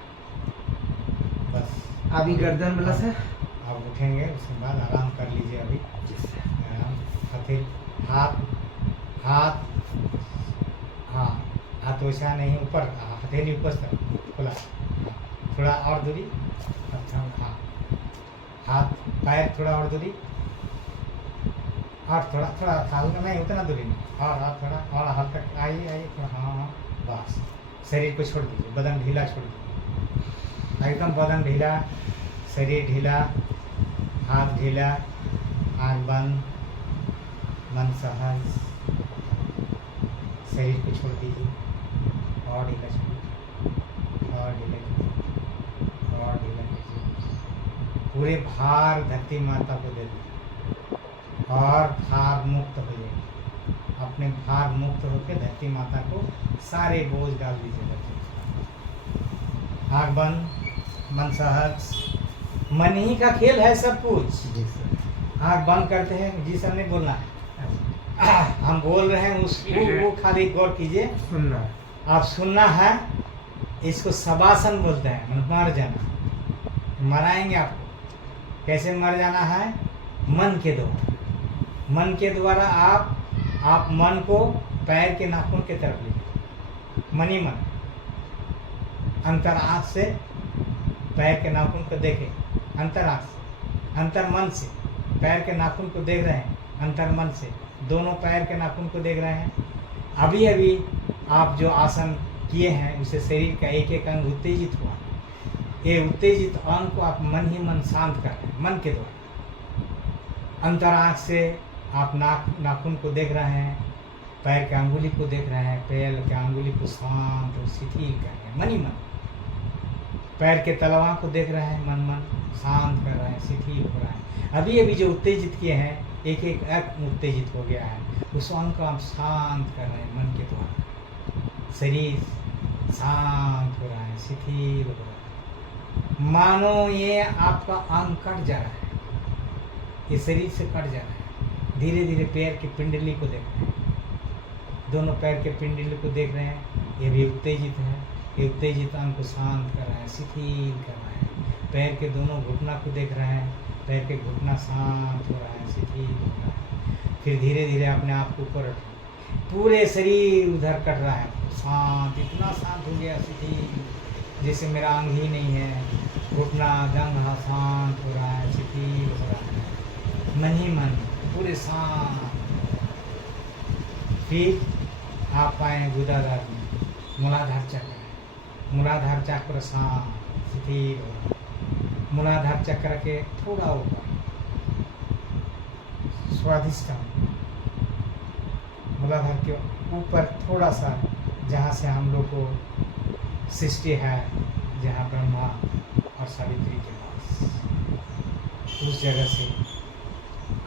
बस अभी गर्दन वाला सर। आप उठेंगे, उसके बाद आराम कर लीजिए। अभी जी सर। आराम। हथेली हाथ हाथ हाँ, हाथ वैसा नहीं, ऊपर हथेली ऊपर तक खुला। थोड़ा और दूरी। अच्छा, हाँ, हाथ पैर थोड़ा और दूरी, और थोड़ा थोड़ा हल्का नहीं, उतना दूरी नहीं, और थोड़ा और हल्का आइए आइए थोड़ा। हाँ हाँ, बस शरीर को छोड़ दीजिए, बदन ढीला छोड़ दीजिए एकदम। बदन ढीला, शरीर ढीला, हाथ ढीला, आँख बंद, मन सहज। शरीर को छोड़ दीजिए और ढीला छोड़िए, और ढीला कीजिए, और ढीला कीजिए। पूरे भार धरती माता को दे दीजिए और भार मुक्त हो जाइए। अपने भार मुक्त होकर धरती माता को सारे बोझ डाल दीजिए धरती माता। आँख बंद, मन सहज। मन ही का खेल है सब कुछ। जी सर। आँख बंद करते हैं, जी सर नहीं बोलना है, हम बोल रहे हैं उसको वो खाली गौर कीजिए। सुनना। आप सुनना है। इसको शवासन बोलते हैं, मतलब मर जाना। मराएंगे आपको। कैसे मर जाना है? मन के द्वारा। मन के द्वारा आप मन को पैर के नाखून के तरफ लीजिए, मन ही मन। अंतर आँख से पैर के नाखून को देखें, अंतर आँख से, अंतर मन से पैर के नाखून को देख रहे हैं, अंतर मन से दोनों पैर के नाखून को देख रहे हैं। अभी अभी आप जो आसन किए हैं उससे शरीर का एक एक अंग उत्तेजित हुआ। ये उत्तेजित अंग को आप मन ही मन शांत कर रहे हैं, मन के द्वारा। अंतर आँख से आप नाखून को देख रहे हैं, पैर के अंगुली को देख रहे हैं, पैर के अंगुली को शांत और शिथिल कर रहे हैं, मन ही मन। पैर के तलवा को देख रहे हैं, मन मन शांत कर रहे हैं, शिथिल हो रहा है। अभी अभी जो उत्तेजित किए हैं, एक एक अंग उत्तेजित हो गया है, उस अंग को आप शांत कर रहे हैं मन के द्वारा। शरीर शांत हो रहा है, शिथिल हो रहा है। मानो ये आपका अंग कट जा रहा है, ये शरीर से कट जा रहा है। धीरे धीरे पैर की पिंडली को देख रहे हैं, दोनों पैर के पिंडली को देख रहे हैं। ये भी उत्तेजित है, ये उत्तेजित अंग को शांत कर रहा है, शिथिल कर रहा है। पैर के दोनों घुटना को देख रहे हैं, पैर के घुटना शांत हो रहा है, शिथिल हो रहा है। फिर धीरे धीरे अपने आप को ऊपर उठाएं, पूरे शरीर उधर कट रहा है, शांत, इतना शांत हो गया, शिथिल, जैसे मेरा अंग ही नहीं है। घुटना जंघा शांत हो रहा है, शिथिल हो रहा है, मन ही मन पूरे शांत। फिर आप आए गुदाधार में, मूलाधार चक्र है, मूलाधार चक्र शांत, शिथिल हो रहा है। मूलाधार चक्र के थोड़ा ऊपर स्वाधिष्ठान, मूलाधार के ऊपर थोड़ा सा, जहाँ से हम लोग को सृष्टि है, जहाँ ब्रह्मा और सावित्री के पास, उस जगह से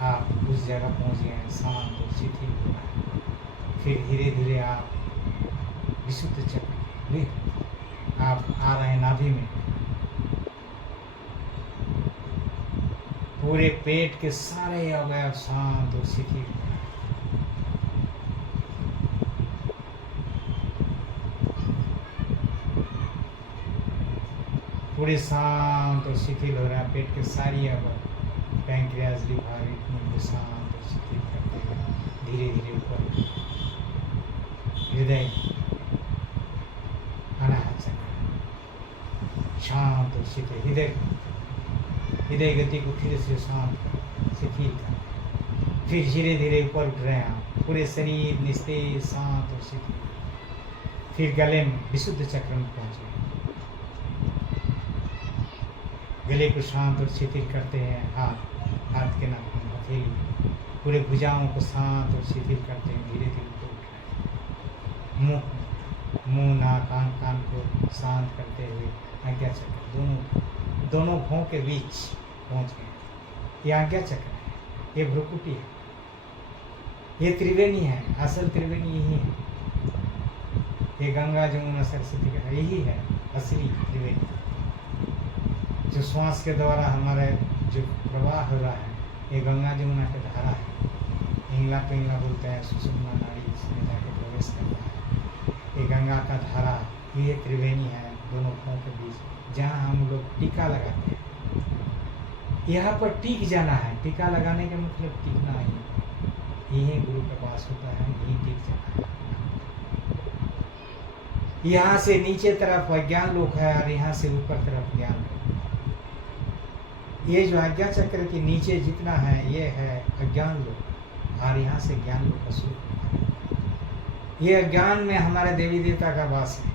आप उस जगह पहुँच गए हैं, शांत और शिथिल हो रहा है। फिर धीरे धीरे आप विशुद्ध चक्र भी आप आ रहे हैं नाभि में, पूरे पेट के सारे अवयव शांत और शिथिल हो रहे हैं। पूरे शांत और शिथिल हो रहा है। पेट के सारी अब पैंक्रियाज लिवर इतनी शांत और शिथिल करते हुए धीरे धीरे ऊपर हृदय अनाहत चक्र शांत और शिथिल, हृदय गति को फिर से शांत कर, शिथिल कर। फिर धीरे धीरे ऊपर उठ रहे हैं आप, पूरे शरीर निस्तेज शांत और शिथिल। फिर गले में विशुद्ध चक्र में पहुंचे, गले को शांत और शिथिल करते हैं। हाथ के नाखून, हथेली, पूरे भुजाओं को शांत और शिथिल करते हैं। धीरे धीरे ऊपर उठ रहे हैं। मुंह नाक कान को शांत करते हुए आज्ञा चक्र दोनों भौं के बीच पहुंच गए। ये आज्ञा चक्र है, ये भ्रुकुटी है, ये त्रिवेणी है। असल त्रिवेणी यही है, ये गंगा जमुना सरस्वती का यही है असली त्रिवेणी। जो श्वास के द्वारा हमारे जो प्रवाह हो रहा है, ये गंगा जमुना की धारा है। पिंगला बोलते हैं, सुषुम्ना नाड़ी इसमें जाकर प्रवेश करता है। ये गंगा का धारा, ये त्रिवेणी है दोनों भौं के बीच, जहाँ हम लोग टीका लगाते हैं। यहाँ पर टीक जाना है। टीका लगाने का मतलब टीकना ही, यही गुरु के पास होता है, यही टीक जाना है। यहाँ से नीचे तरफ अज्ञान लोक है और यहाँ से ऊपर तरफ ज्ञान लोक। ये जो आज्ञा चक्र के नीचे जितना है ये है अज्ञान लोक, और यहाँ से ज्ञान लोक का स्वरूप। ये अज्ञान में हमारे देवी देवता का वास है।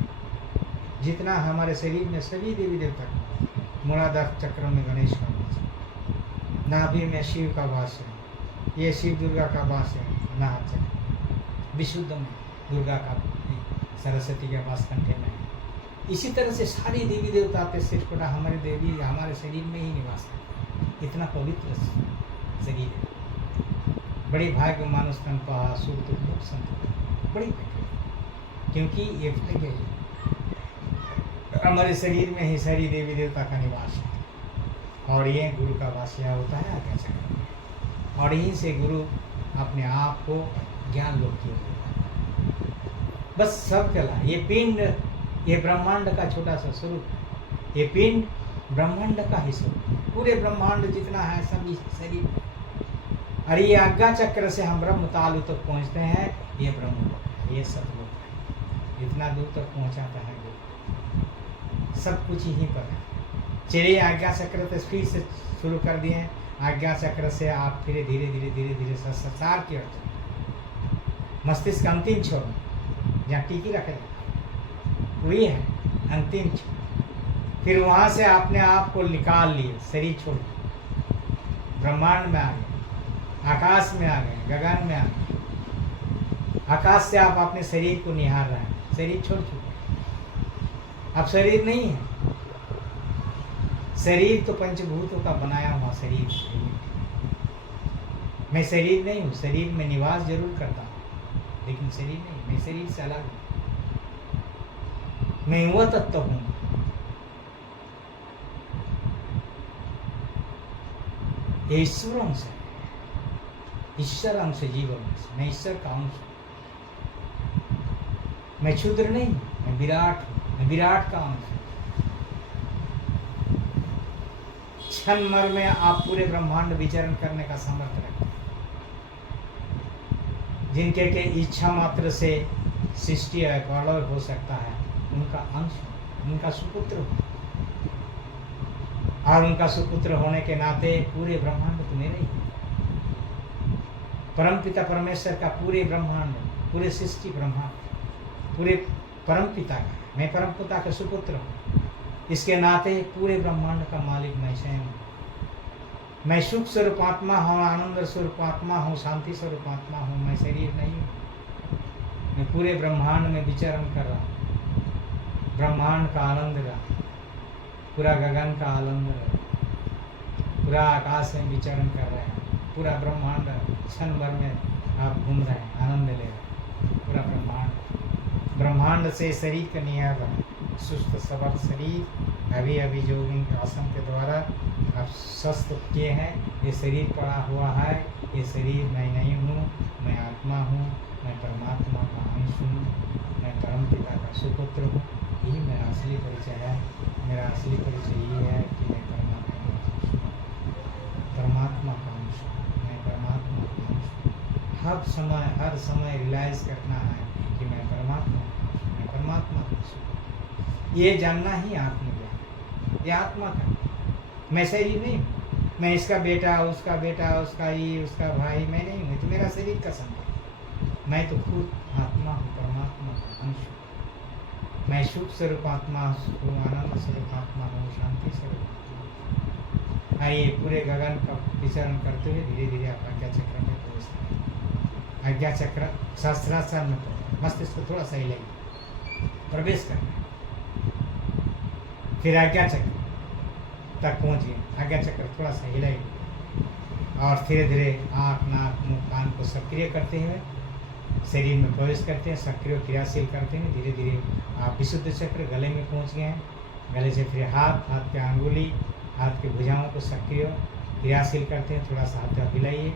जितना हमारे शरीर में सभी देवी देवता का, मूलाधार चक्र में गणेश का वास है, नाभि में शिव का वास है, ये शिव दुर्गा का वास है। अनाहत चक्र विशुद्ध में दुर्गा का, सरस्वती के पास कंठे में है। इसी तरह से सारी देवी देवता आते सिरकोटा हमारे देवी हमारे शरीर में ही निवास है। इतना पवित्र शरीर है। बड़ी भाग्य मानुष तन पहा सूत लोक संत, बड़ी भाग्य, क्योंकि ये भाग्य हमारे शरीर में ही सारी देवी देवता का निवास है। और ये गुरु का वासिया होता है आज्ञा चक्र में, और यहीं से गुरु अपने आप को ज्ञान लोक की ओर, बस सब कला। ये पिंड, ये ब्रह्मांड का छोटा सा स्वरूप, ये पिंड ब्रह्मांड का ही स्वरूप। पूरे ब्रह्मांड जितना है सभी शरीर, और ये आज्ञा चक्र से हम ब्रह्म तालु तक पहुंचते हैं। ये ब्रह्म लोक है, ये सतलोक है। इतना दूर तक पहुंचाता है गुरु, सब कुछ यहीं पर है। चलिए आज्ञा चक्र तो फिर से शुरू कर दिए। आज्ञा चक्र से आप फिर धीरे धीरे संसार की ओर, मस्तिष्क अंतिम छोर जहाँ टीकी रखे वही है अंतिम छोर। फिर वहाँ से आपने आप को निकाल लिए, शरीर छोड़ दिया, ब्रह्मांड में आ गए, आकाश में आ गए, गगन में आ गए। आकाश से आप अपने शरीर को निहार रहे हैं, शरीर छोड़ चुके। अब शरीर नहीं है, शरीर तो पंचभूतों का बनाया हुआ शरीर। मैं शरीर नहीं हूँ, शरीर में निवास जरूर करता हूँ, लेकिन शरीर नहीं, मैं शरीर से अलग हूँ। मैं वह तत्व हूँ। ये ईश्वर अंश है, ईश्वर अंश जीवन में मैं ईश्वर का अंश हूँ। मैं क्षुद्र नहीं, मैं विराट हूँ, मैं विराट का अंश हूँ। क्षण भर में आप पूरे ब्रह्मांड विचरण करने का सामर्थ्य रखते हैं। जिनके के इच्छा मात्र से सृष्टि प्रलय हो सकता है, उनका अंश, उनका सुपुत्र हो, और उनका सुपुत्र होने के नाते पूरे ब्रह्मांड तो मेरे ही। परमपिता परमेश्वर का पूरे ब्रह्मांड, पूरे सृष्टि ब्रह्मांड पूरे परमपिता का है। मैं परमपिता का सुपुत्र हूँ, इसके नाते पूरे ब्रह्मांड का मालिक मैं स्वयं हूँ। मैं सुख स्वरूप आत्मा हूँ, आनंद स्वरूप आत्मा हूँ, शांति स्वरूप आत्मा हूँ। मैं शरीर नहीं हूँ। मैं पूरे ब्रह्मांड में विचरण कर रहा हूँ। ब्रह्मांड का आनंद रहा, पूरा गगन का आनंद रहा, पूरा आकाश में विचरण कर रहे हैं। पूरा ब्रह्मांड क्षण भर में आप घूम रहे हैं, आनंद ले रहे हैं। पूरा ब्रह्मांड से शरीर का निहार रहा, सुस्त सबल शरीर। अभी अभी योगिंग आसन के द्वारा आप स्वस्थ किए हैं। ये शरीर पड़ा हुआ है, ये शरीर मैं नहीं हूँ, मैं आत्मा हूँ, मैं परमात्मा का अंश हूँ, मैं परमपिता का सुपुत्र हूँ। यही मेरा असली परिचय है। मेरा असली परिचय ये है कि मैं परमात्मा का अंश हूँ। मैं परमात्मा का अंश हूँ। हर समय रियलाइज करना है कि मैं परमात्मा का अंश हूँ, मैं परमात्मा का अंश हूँ। ये जानना ही आत्मज्ञान, ये आत्मा का। मैं शरीर नहीं हूँ, मैं इसका बेटा, उसका ये, उसका भाई, मैं नहीं हूँ। तो मेरा शरीर का संबंध, मैं तो खुद आत्मा हूँ, परमात्मा का अंश हूँ। मैं सुख स्वरूप आत्मा हूँ, आनंद स्वरूप आत्मा हूँ, शांति स्वरूप आत्मा हूँ। आइए पूरे गगन का विचरण करते हुए धीरे धीरे आप आज्ञा चक्र में प्रवेश करें। आज्ञा चक्र सहस्त्रासन में पड़े, मस्तिष्क को थोड़ा सा हिलाइए, प्रवेश करना है। फिर आज्ञा चक्र तक पहुँचिए। आज्ञा चक्र थोड़ा सा हिलाइए और धीरे धीरे आँख, नाक, मुंह, कान को सक्रिय करते हुए शरीर में प्रवेश करते हैं, सक्रिय क्रियाशील करते हैं। धीरे धीरे आप विशुद्ध चक्र गले में पहुंच गए हैं। गले से फिर हाथ के अंगुली, हाथ के भुजाओं को सक्रिय क्रियाशील करते हैं। थोड़ा सा हाथ हिलाइए।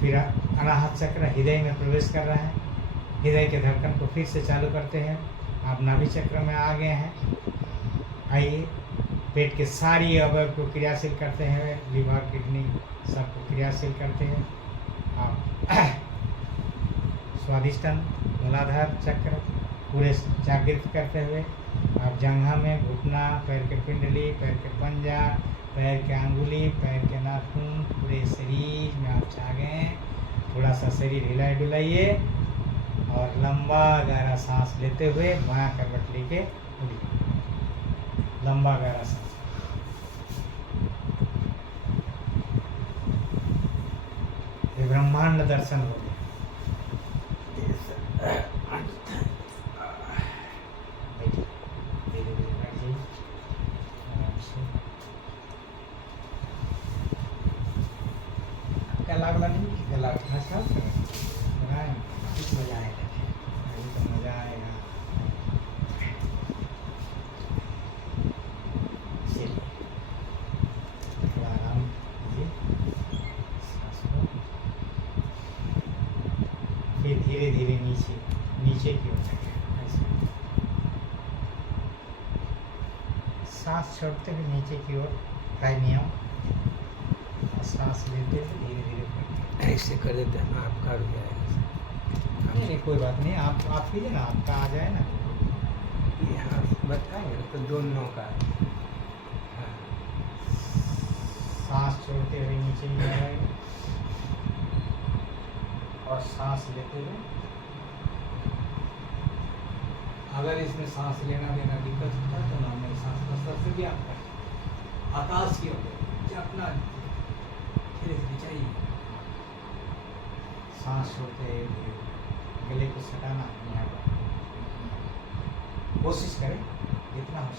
फिर अनाहत चक्र हृदय में प्रवेश कर रहा है। हृदय के धड़कन को फिर से चालू करते हैं। आप नाभि चक्र में आ गए हैं। आइए पेट के सारी अवयव को क्रियाशील करते हैं, लिवर, किडनी सबको क्रियाशील करते हैं। आप स्वादिष्टान मूलाधार चक्र पूरे जागृत करते हुए आप जंघा में, घुटना, पैर के पिंडली, पैर के पंजा, पैर के अंगुली, पैर के नाखून, पूरे शरीर में आप छा गए। थोड़ा सा शरीर हिलाए डुलाइए और लंबा गहरा सांस लेते हुए बायां करवट लेके उड़िए। लंबा गहरा सांस। ये ब्रह्मांड दर्शन हो गया। गला वाला नहीं, गला अच्छा मजा आएगा। अभी तो मजा आएगा। चलिए थोड़ा आराम कीजिए सांस को। फिर धीरे धीरे नीचे की ओर जाइए। ऐसे सांस छोड़ते हुए नीचे की ओर प्राणायाम, सांस लेते हुए धीरे धीरे करते। ऐसे कर देते हैं ना, आपका रुक जाएगा। नहीं कोई बात नहीं, आप कीजिए ना, आपका आ जाए ना। ये हाँ बताएंगे तो दोनों का। हाँ सांस छोड़ते हुए नीचे ही आएगा और सांस लेते हुए। अगर इसमें सांस लेना देना दिक्कत होता है तो नॉर्मल सांस का से भी आप करें। आकाश की ओर अपना धीरे धीरे चाहिए। सांस छोड़ते हुए गले को सटाना यहाँ पर कोशिश करें जितना हो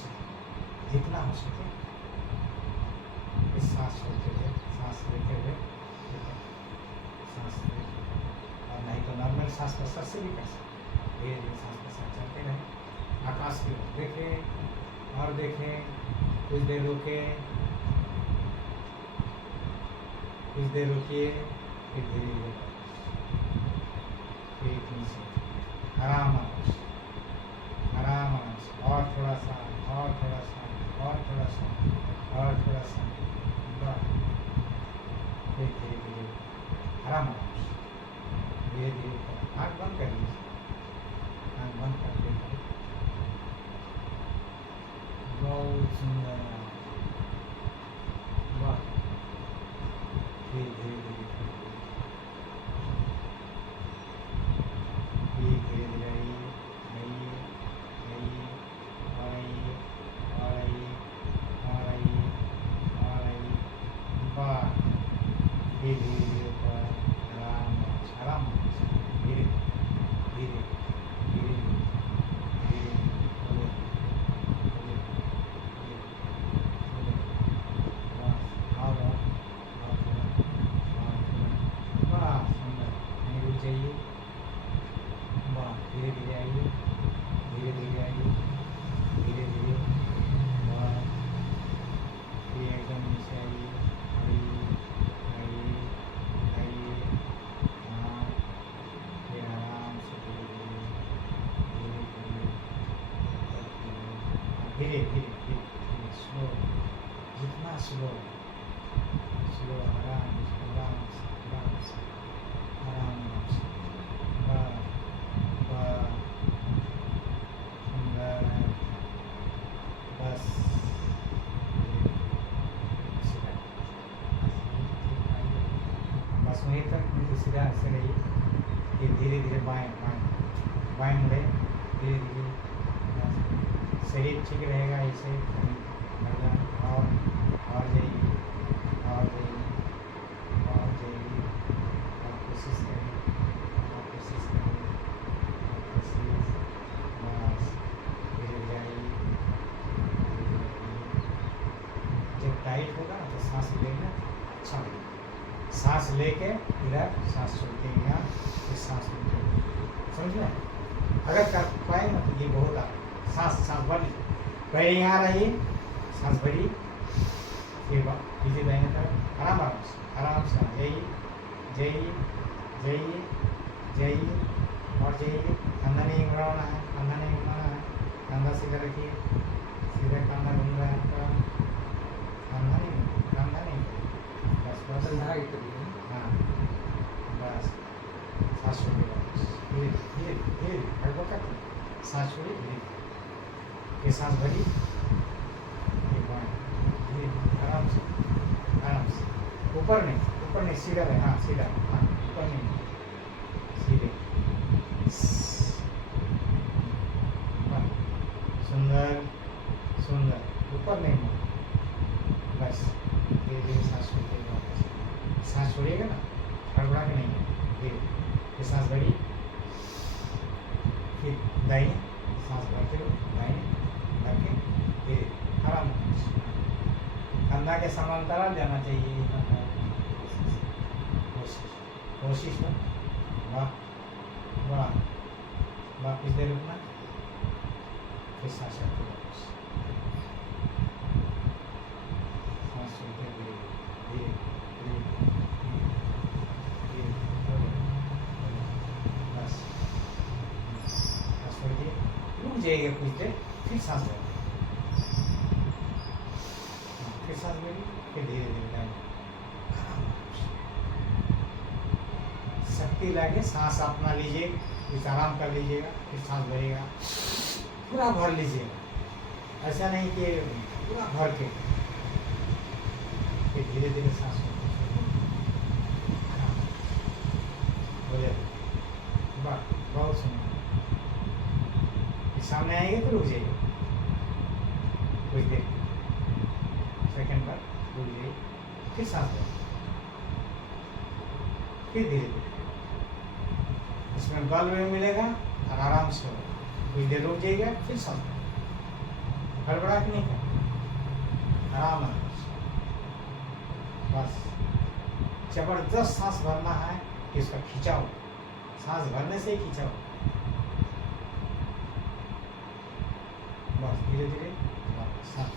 सके इस सांस छोड़ते हुए, सांस लेते हुए, सांस लेते और नहीं तो नॉर्मल सांस प्रश्वास से भी कर सकते। धीरे धीरे सांस प्रश्वास चलते रहें। आकाश की ओर देखें और देखें। कुछ देर रोकें, कुछ देर रुकिए, फिर धीरे धीरे पेट नीचे, आराम और थोड़ा सा, और थोड़ा सा, और थोड़ा सा, और थोड़ा सा, बस। फिर धीरे धीरे आराम धीरे धीरे आँख बंद कर लीजिए। आँख बंद करते हुए बहुत सुंदर, वाह। फिर धीरे धीरे धीरे धीरे धीरे धीरे स्लो, जितना स्लो स्लो, आराम से आराम से आराम से आराम से, वाह सुंदर है, बस बस वहीं तक मुझे सीधा ऐसे रहिए, फिर धीरे धीरे बाएं बाएं बाएं मुड़े, धीरे धीरे शरीर ठीक रहेगा ऐसे, गर्दन और जाइए और जाइए और जाइए, और कोशिश करिए और कोशिश करिए और कोशिश, बस धीरे धीरे आइए, धीरे धीरे। जब टाइट होगा तो सांस लेना अच्छा होगा, सांस लेके इधर सांस छोड़ते हैं यहाँ, फिर सांस लेते हैं, समझ में? अगर कर पाए ना तो ये बहुत आ सांस सांस भरी, पहले यहाँ रही सांस भरी, फिर पीछे दाहिने तरफ आराम आराम से जाइए जाइए जाइए जाइए और जाइए, कंधा नहीं घुमाना है, कंधा नहीं घुमाना है, कंधा सीधा रखिए, सीधा कंधा घूम रहा है आपका, कंधा नहीं बस बस हाँ बस, सांस छोड़िए वापस, धीरे धीरे धीरे हड़बड़ करके सांस छोड़िए, धीरे फिर सांस भरी, धीरे आराम से ऊपर नहीं सीधा रहे, हाँ सीधा, हाँ ऊपर नहीं सीधे, सुंदर सुंदर, ऊपर नहीं मुँह, बस धीरे धीरे सांस छोड़िए वापस, सांस छोड़िएगा ना हड़बड़ा के नहीं है, धीरे फिर सांस भरी, फिर दाहिने सांस भरते रहो, दाहिने भर के धीरे आराम, कंधा के समांतराल जाना चाहिए, कोशिश हो, वाह वाह, वापिस दे रुकना, फिर सांस रखते वापस, सांस छोड़ते धीरे धीरे धीरे धीरे, बस सांस छोड़िए, रुक जाइएगा कुछ देर, फिर सांस भरिए, फिर सांस भरिए, फिर धीरे धीरे दाहिने, शक्ति लगे, सांस अपना लीजिए, कुछ आराम कर लीजिएगा, फिर सांस भरिएगा, पूरा भर लीजिएगा, ऐसा नहीं कि पूरा भर के, फिर धीरे धीरे सांस हो जाए, वाह बहुत सुंदर, सामने आएंगे तो रुक जाइए कुछ देर, सेकंड पर रुक जाइए, फिर सांस लो, फिर धीरे धीरे, इसमें बल में मिलेगा और आराम से होगा, कुछ देर रुक जाइएगा, फिर सांस लो, हड़बड़ा के नहीं करना, आराम से, बस जबरदस्त सांस भरना है कि इसका खिंचाव, सांस भरने से ही खिंचाव, बस धीरे धीरे सांस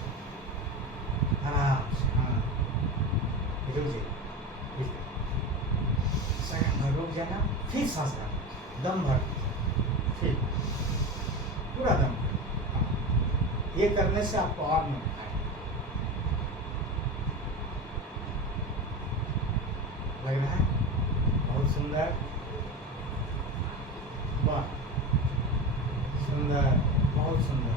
आराम से, हाँ रुक जाइए, सेकंड में रुक जाना, फिर सांस भरना, दम भर, फिर पूरा दम भर, हाँ ये करने से आपको और मजा आएगा, लग रहा है बहुत सुंदर, वाह सुंदर, बहुत सुंदर,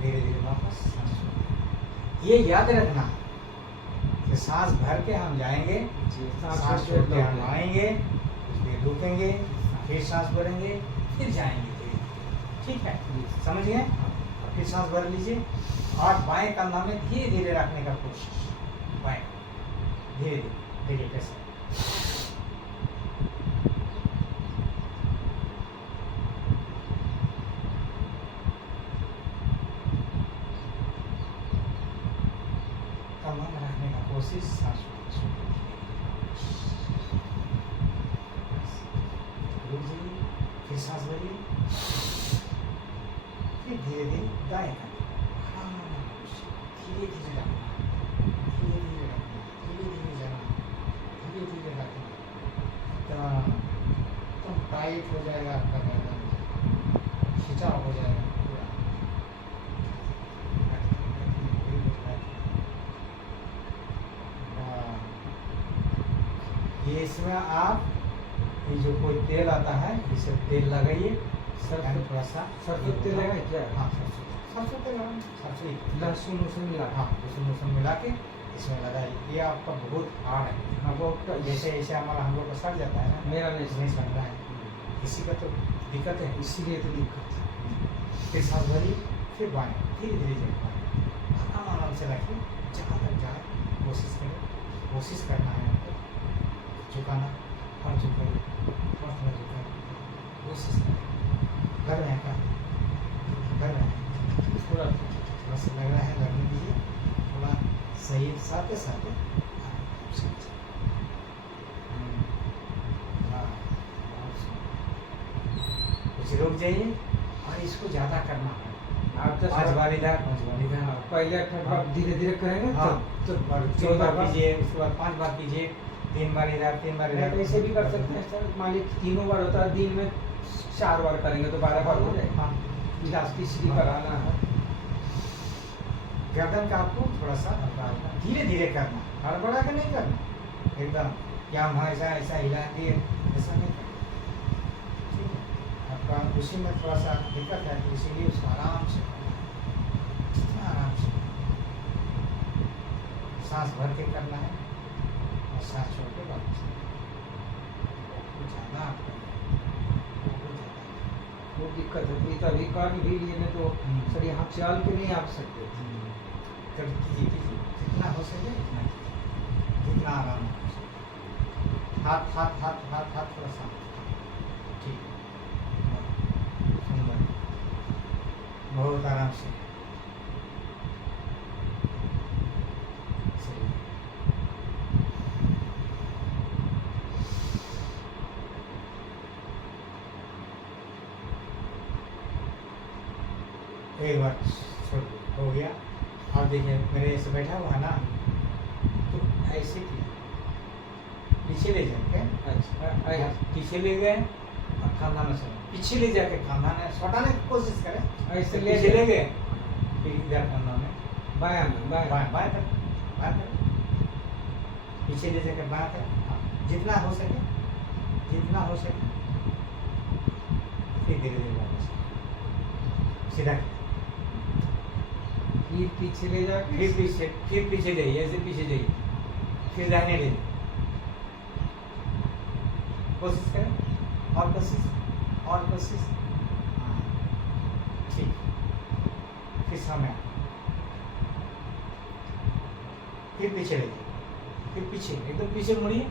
धीरे धीरे वापस सांस छोड़िए, ये याद रखना कि सांस भर के हम जाएंगे, सांस छोड़ के हम आएंगे, कुछ देर रुकेंगे, फिर सांस भरेंगे, फिर जाएंगे धीरे, ठीक है, समझ गए? फिर सांस भर लीजिए और बाएं कंधा में धीरे धीरे रखने का कोशिश, बाएं धीरे धीरे, देखिए कैसे, कंधा में रखने का कोशिश, सांस रुक जाइए, फिर सांस भरिए, फिर धीरे धीरे दाएं धीरे धीरे रखना, धीरे धीरे रखना, धीरे धीरे जाना, धीरे धीरे रखना, एकदम टाइट हो जाएगा आपका गर्दन, खिंचाव हो जाएगा पूरा, इसमें आप ये जो कोई तेल आता है इसे तेल लगाइए, यानी थोड़ा सा सरसों तेल है क्या? हाँ सरसों तेल लगाइए, सरसों ही। लहसुन उसमें मिला? हाँ लहसुन मिला के इसमें लगाइए। ये आपका बहुत हार्ड है। हाँ बहुत जैसे जैसे हमारा हम लोग का सड़ जाता है ना, मेरा नहीं सड़ रहा है, किसी का तो दिक्कत है। इसीलिए तो दिक्कत है। फिर सांस भरिए, फिर बाएं, धीरे धीरे जब बाएं, आराम आराम से रखिए, जहाँ तक जाए कोशिश करें। कोशिश करना है आपको, झुकाना और झुकाइए और थोड़ा झुकाइए, कोशिश करें। कर रहे हैं क्या? कर रहे हैं, थोड़ा थोड़ा सा लग रहा है, लगने दीजिए थोड़ा सही, साथ साथ कुछ रुक जाइए और इसको ज़्यादा करना है। आप तो 5 बार इधर, 5 बार इधर। हाँ, पहले हाँ। धीरे धीरे करेंगे हाँ तो और 3 बार कीजिए, उसके बाद 5 बार कीजिए, 3 बार इधर, 3 बार इधर। ऐसे भी कर सकते हैं सर। मान लीजिए 3 बार होता है, दिन में 4 बार करेंगे तो 12 बार हो जाएगा। हाँ इलाज तीसरी हाँ। कराना है। गर्दन का आपको थोड़ा सा हल्का हल्का धीरे धीरे करना, हड़बड़ा के नहीं करना एकदम, क्या हम ऐसा ऐसा हिला दिए, ऐसा नहीं करना। ठीक है, आपका उसी में थोड़ा सा दिक्कत है, तो इसीलिए उसको आराम से करना है, जितना आराम से सांस भर के करना है और सांस छोड़ के वापस बहुत ज़्यादा आप करिए, बहुत ज़्यादा। वो दिक्कत है। तो अभी कर भी लिए नहीं तो सर यहाँ चल के नहीं आ सकते। कर कीजिए कीजिए, जितना हो सके उतना कीजिए, जितना आराम हो सके। हाथ हाथ हाथ हाथ हाथ थोड़ा सा, ठीक है, सुंदर, बहुत आराम से। चलिए एक बार छोड़ दो, हो गया। अब देखिए मेरे ऐसे बैठा हुआ है ना, तो ऐसे की पीछे ले जाके, अच्छा पीछे ले गए और खाना में सो, पीछे ले जाके खाना में सटाने की कोशिश करें। ऐसे पीछे ले गए, फिर इधर खाना में बायां में बायां बाएं बाएं कर, बाएं कर, पीछे ले जाके बाएं कर, हाँ, जितना हो सके, जितना हो सके। फिर धीरे धीरे वापस सीधा, फिर पीछे ले जाके फिर पीछे जाइए, ऐसे पीछे जाइए, फिर दाहिने ले जाइए। कोशिश करें और कोशिश और कोशिश, हाँ ठीक। फिर सामने आओ, फिर पीछे ले जाइए, फिर पीछे एकदम पीछे मुड़िए,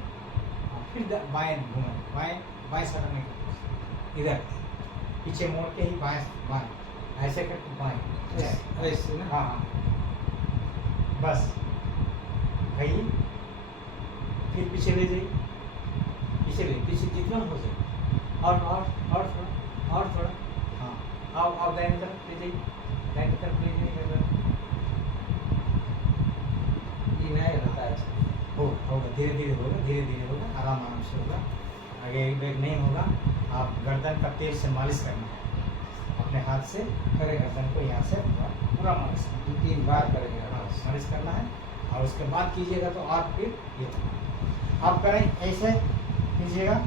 फिर बाएं घूमें, बाएं बाएं सरकने की कोशिश, इधर पीछे मोड़ के ही बाएं बाएं ऐसे करके बाएं, ऐसे ना। हाँ हाँ बस गई। फिर पीछे ले जाइए, पीछे ले, पीछे जितना हो सके, और थोड़ा, हाँ आओ दाहिने तरफ ले जाइए, दाहिने तरफ ले जाइए। ये नहीं रहता है। होगा, धीरे धीरे होगा, धीरे धीरे होगा, आराम आराम से होगा। आगे एक बैग नहीं होगा। आप गर्दन का तेल से मालिश करना है, अपने हाथ से करें गर्दन को यहाँ से पूरा मालिश करना है। 2-3 बार करेंगे। हाँ, मालिश करना है और उसके बाद कीजिएगा तो आप फिर ये आप करें ऐसे कीजिएगा,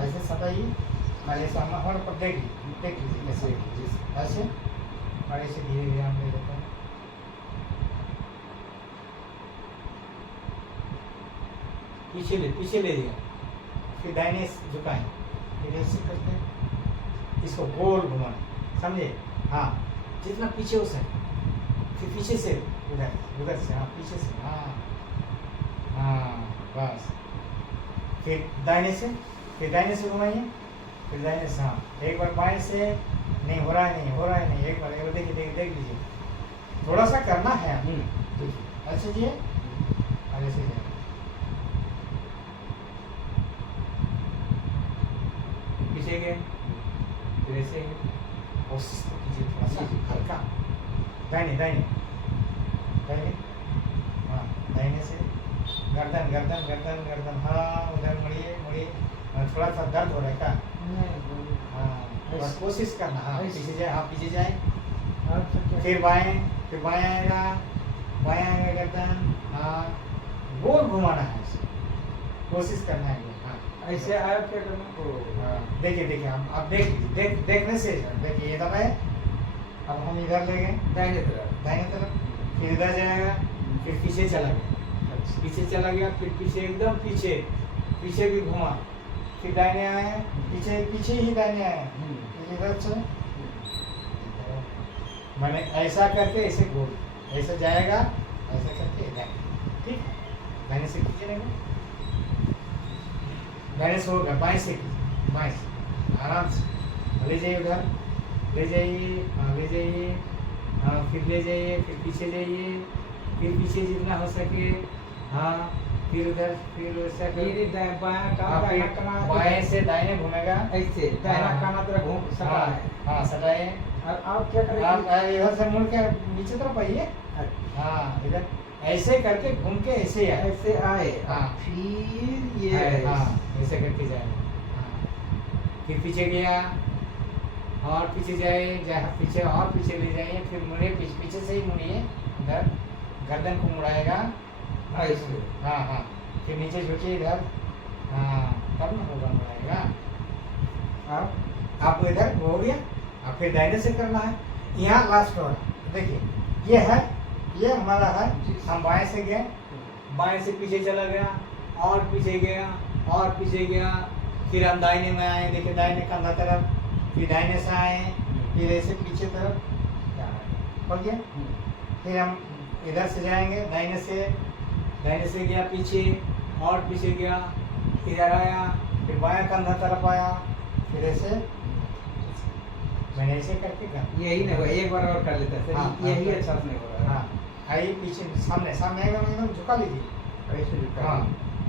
ऐसे सटाइए और ऐसे हमारे पर देख लीजिए कैसे, ऐसे और ऐसे धीरे धीरे हम ले लेते हैं। पीछे ले जाइए, फिर दाहिने झुकाएं, फिर ऐसे करते हैं, इसको गोल घुमाना, समझे? हाँ जितना पीछे हो सके, फिर पीछे से उधर से, हाँ पीछे से, हाँ बस। फिर दाहिने से घुमाइए, फिर दाहिने से, हाँ एक बार बाएं से, नहीं हो रहा है नहीं, एक बार देखिए देख लीजिए, थोड़ा सा करना है। देखिए ऐसे जी और ऐसे जी, पीछे गए, फिर ऐसे गए, कोशिश तो कीजिए थोड़ा सा हल्का, दाहिने, हाँ दाहिने से गर्दन, हाँ उधर मुड़िए, थोड़ा सा दर्द हो रहा है क्या? हाँ बस कोशिश करना, हाँ पीछे जाए, फिर बाएं आएगा गर्दन, हाँ गोल घुमाना है इसे, कोशिश करना है। हाँ ऐसे आया क्या करना को हाँ, देखिए देखिए हम अब देख देखने से देखिए ये दबाए। अब हम इधर ले गए दाहिने तरफ। दाहिने तरफ, फिर इधर जाएगा, फिर पीछे चला गया, अच्छा पीछे चला गया, फिर पीछे एकदम पीछे, पीछे भी घुमा, फिर दाहिने आए, पीछे पीछे ही दाहिने आए, फिर इधर से मैंने ऐसा करके ऐसे घूम, ऐसे जाएगा, ऐसा करके इधर, ठीक है। दाहिने से खींचे नहीं, दाहिने से होगा, बाएं से कीजिए, बाएं से आराम से ले जाइए उधर, ले जाइए, हाँ ले जाइए, हाँ फिर ले जाइए, फिर पीछे जाइए, फिर पीछे जितना हो सके, हाँ फिर उधर, फिर वैसा फिर बायां हाँ, कान फिर दाहिना कान बाएं से दाहिने घूमेगा, ऐसे दाहिना हाँ। कान तरफ घूम सका हाँ है। हाँ सटाइए, और आप क्या आप करेंगे? इधर से मुड़ के नीचे तरफ आइए, हाँ इधर ऐसे करके घूम के ऐसे ही आए, ऐसे आए हाँ। फिर ये हाँ ऐसे करके जाए, हाँ फिर पीछे गया और पीछे जाए, जहाँ पीछे और पीछे ले जाइए, फिर मुड़े, पीछे से ही मुड़िए, इधर गर्दन को मुड़ाएगा, ऐसे हाँ हाँ फिर नीचे झुकिए इधर, हाँ तब ना होगा, मुड़ाएगा। अब आपको इधर हो गया, अब फिर दाहिने से करना है। यहाँ लास्ट हो रहा है, देखिए ये है, ये हमारा है, हम बाएं से गए, बाएं से पीछे चला गया और पीछे गया और पीछे गया, फिर हम दाहिने में आए, देखिए दाहिने कंधा तरफ, फिर दाहिने से आए, फिर ऐसे पीछे तरफ हो गया, फिर हम इधर से जाएंगे, दाहिने से गया पीछे और पीछे गया, इधर आया, फिर बायां कंधा तरफ आया, फिर ऐसे मैंने ऐसे करके कर, यही नहीं हुआ, एक बार और कर लेते हैं सर, हाँ, यही हाँ, अच्छा से नहीं हो रहा है। हाँ आइए पीछे, सामने सामने एकदम झुका लीजिए, ऐसे झुका हाँ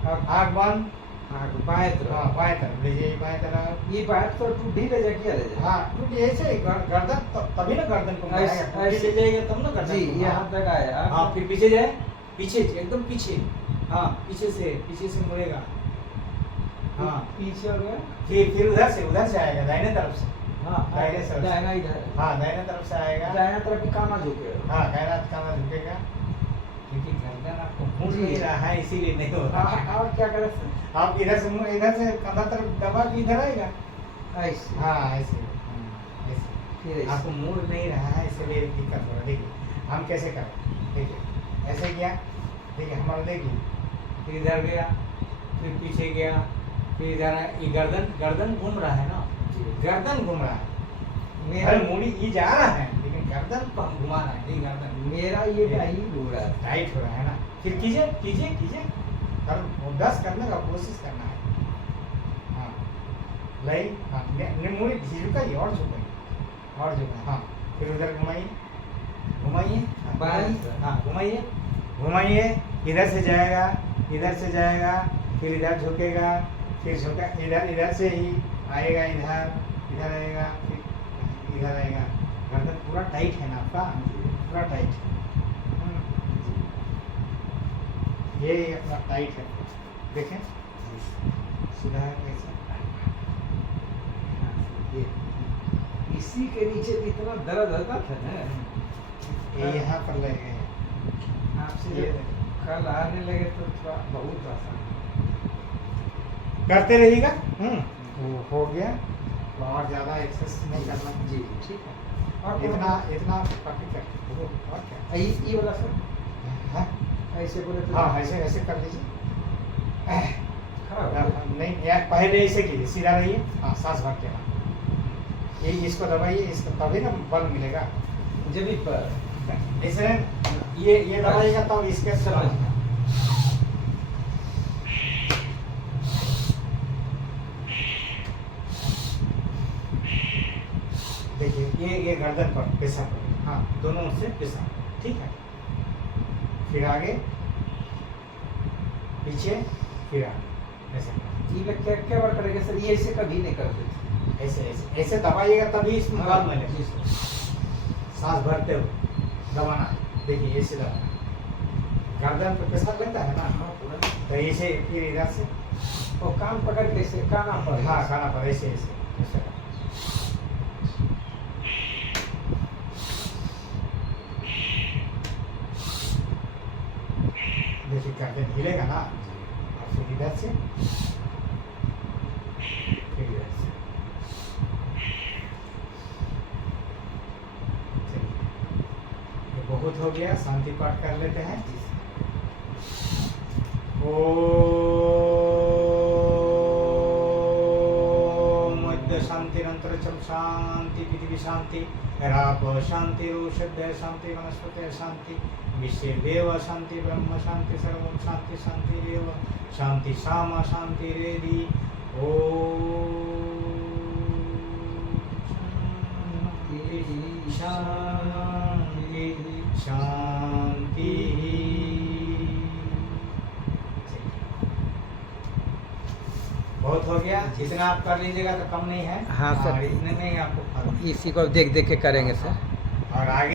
अब आँख बंद, हाँ बाएं तरफ, हाँ बाएं तरफ ले जाइए, बाएं तरफ, ये बात तो टूटी ले जा क्या ले जा हाँ टूटी ऐसे ही गर्दन, तभी ना गर्दन को ऐसे- मुड़ाएगा, टूटी ले जाएगा तब ना गर्दन जी को, ये हाँ। हाथ तक आया हाँ फिर पीछे जाए, पीछे एकदम पीछे, हाँ पीछे से मुड़ेगा, हाँ पीछे हो गया, फिर उधर से आएगा, दाहिने तरफ से, हाँ दाहिने से- दाहिना इधर, हाँ दाहिने तरफ से आएगा, दाहिना तरफ भी काना झुके हाँ कायनात काना झुकेगा, क्योंकि गर्दन आपको मुड़ जी। नहीं रहा है, इसीलिए नहीं हो रहा है। और क्या करें सर? आप इधर से कंधा तरफ दबा के इधर आएगा, ऐसे हाँ ऐसे, ऐसे फिर ऐसे आपको मुड़ नहीं रहा है, इसलिए दिक्कत हो रहा है। देखिए हम कैसे करें, देखिए ऐसे किया, देखिए हमारा देखिए, फिर इधर गया, फिर पीछे गया, फिर इधर आया, ये गर्दन घूम रहा है ना, गर्दन घूम रहा है, मेरा अरे मूड़ी ये जा रहा है, लेकिन गर्दन को हम घुमा रहे हैं, ये गर्दन मेरा ये नहीं हो रहा है। टाइट हो रहा है ना। फिर कीजिए कीजिए कीजिए, कर 10 करने का कोशिश करना है, हाँ लाई, हाँ मूड़ी झुकाइए और झुकाइए और झुकाइए, हाँ फिर उधर घुमाइए घुमाइए, बाईं, हाँ घुमाइए घुमाइए, इधर से जाएगा, फिर इधर झुकेगा, फिर झुका, इधर से ही आएगा, इधर आएगा, फिर इधर आएगा, गर्दन पूरा टाइट है ना आपका, पूरा टाइट, ये अपना टाइट है, देखें सीधा है कैसे, ये इसी के नीचे तो इतना दर्द होता था ना, ये यहाँ पर लगेगा, आपसे ये जब कल आने लगे तो थोड़ा बहुत आसान करते रहिएगा, वो हो गया, तो और ज़्यादा एक्सरसाइज नहीं करना जी ठीक है, और इतना काफी करते हो, और क्या ये वाला सर हाँ ऐसे बोले तो हाँ ऐसे ऐसे कर लीजिए, खराब हो गया। नहीं यार पहले ऐसे कीजिए, सीधा रहिए, हाँ सांस भर के, हाँ ये इसको दबाइए, इसको तभी ना बल मिलेगा, जब पर ऐसे ये दबाइएगा तब इसके समझ गया। देखिए ये गर्दन पर पैसा पड़ेगा, हाँ दोनों से पैसा, ठीक है, फिर आगे पीछे, फिर आगे, ऐसे ये मैं क्या बार करेंगे सर, ये ऐसे कभी नहीं करते थे। ऐसे ऐसे ऐसे दबाइएगा तभी इसमें हाँ, बाल मिलेगा, जी सर। सांस भरते हो दबाना, देखिए ऐसे दबाना, गर्दन पर पैसा लेता है ना, हाँ, पूरा। तो ऐसे फिर इधर से, और कान पकड़ के ऐसे काना पर हाँ खाना पर ऐसे ऐसे ऐसे, देखिए गर्दन हिलेगा ना, और फिर इधर से से फिर इधर से। चलिए, ये बहुत हो गया, शांति पाठ कर लेते हैं। ओम मध्य शांति अनंतर चम शांति पृथ्वी शांति राप शांति औषध शांति वनस्पति शांति विश्व देव शांति ब्रह्म शांति सर्व शांति शांति रेव शांति सामा शांति रेदि शांति शांति। बहुत हो गया, इतना आप कर लीजिएगा तो कम नहीं है। हाँ सर। और इतने में ही आपको फल। इसी को देख देख के करेंगे सर। और आगे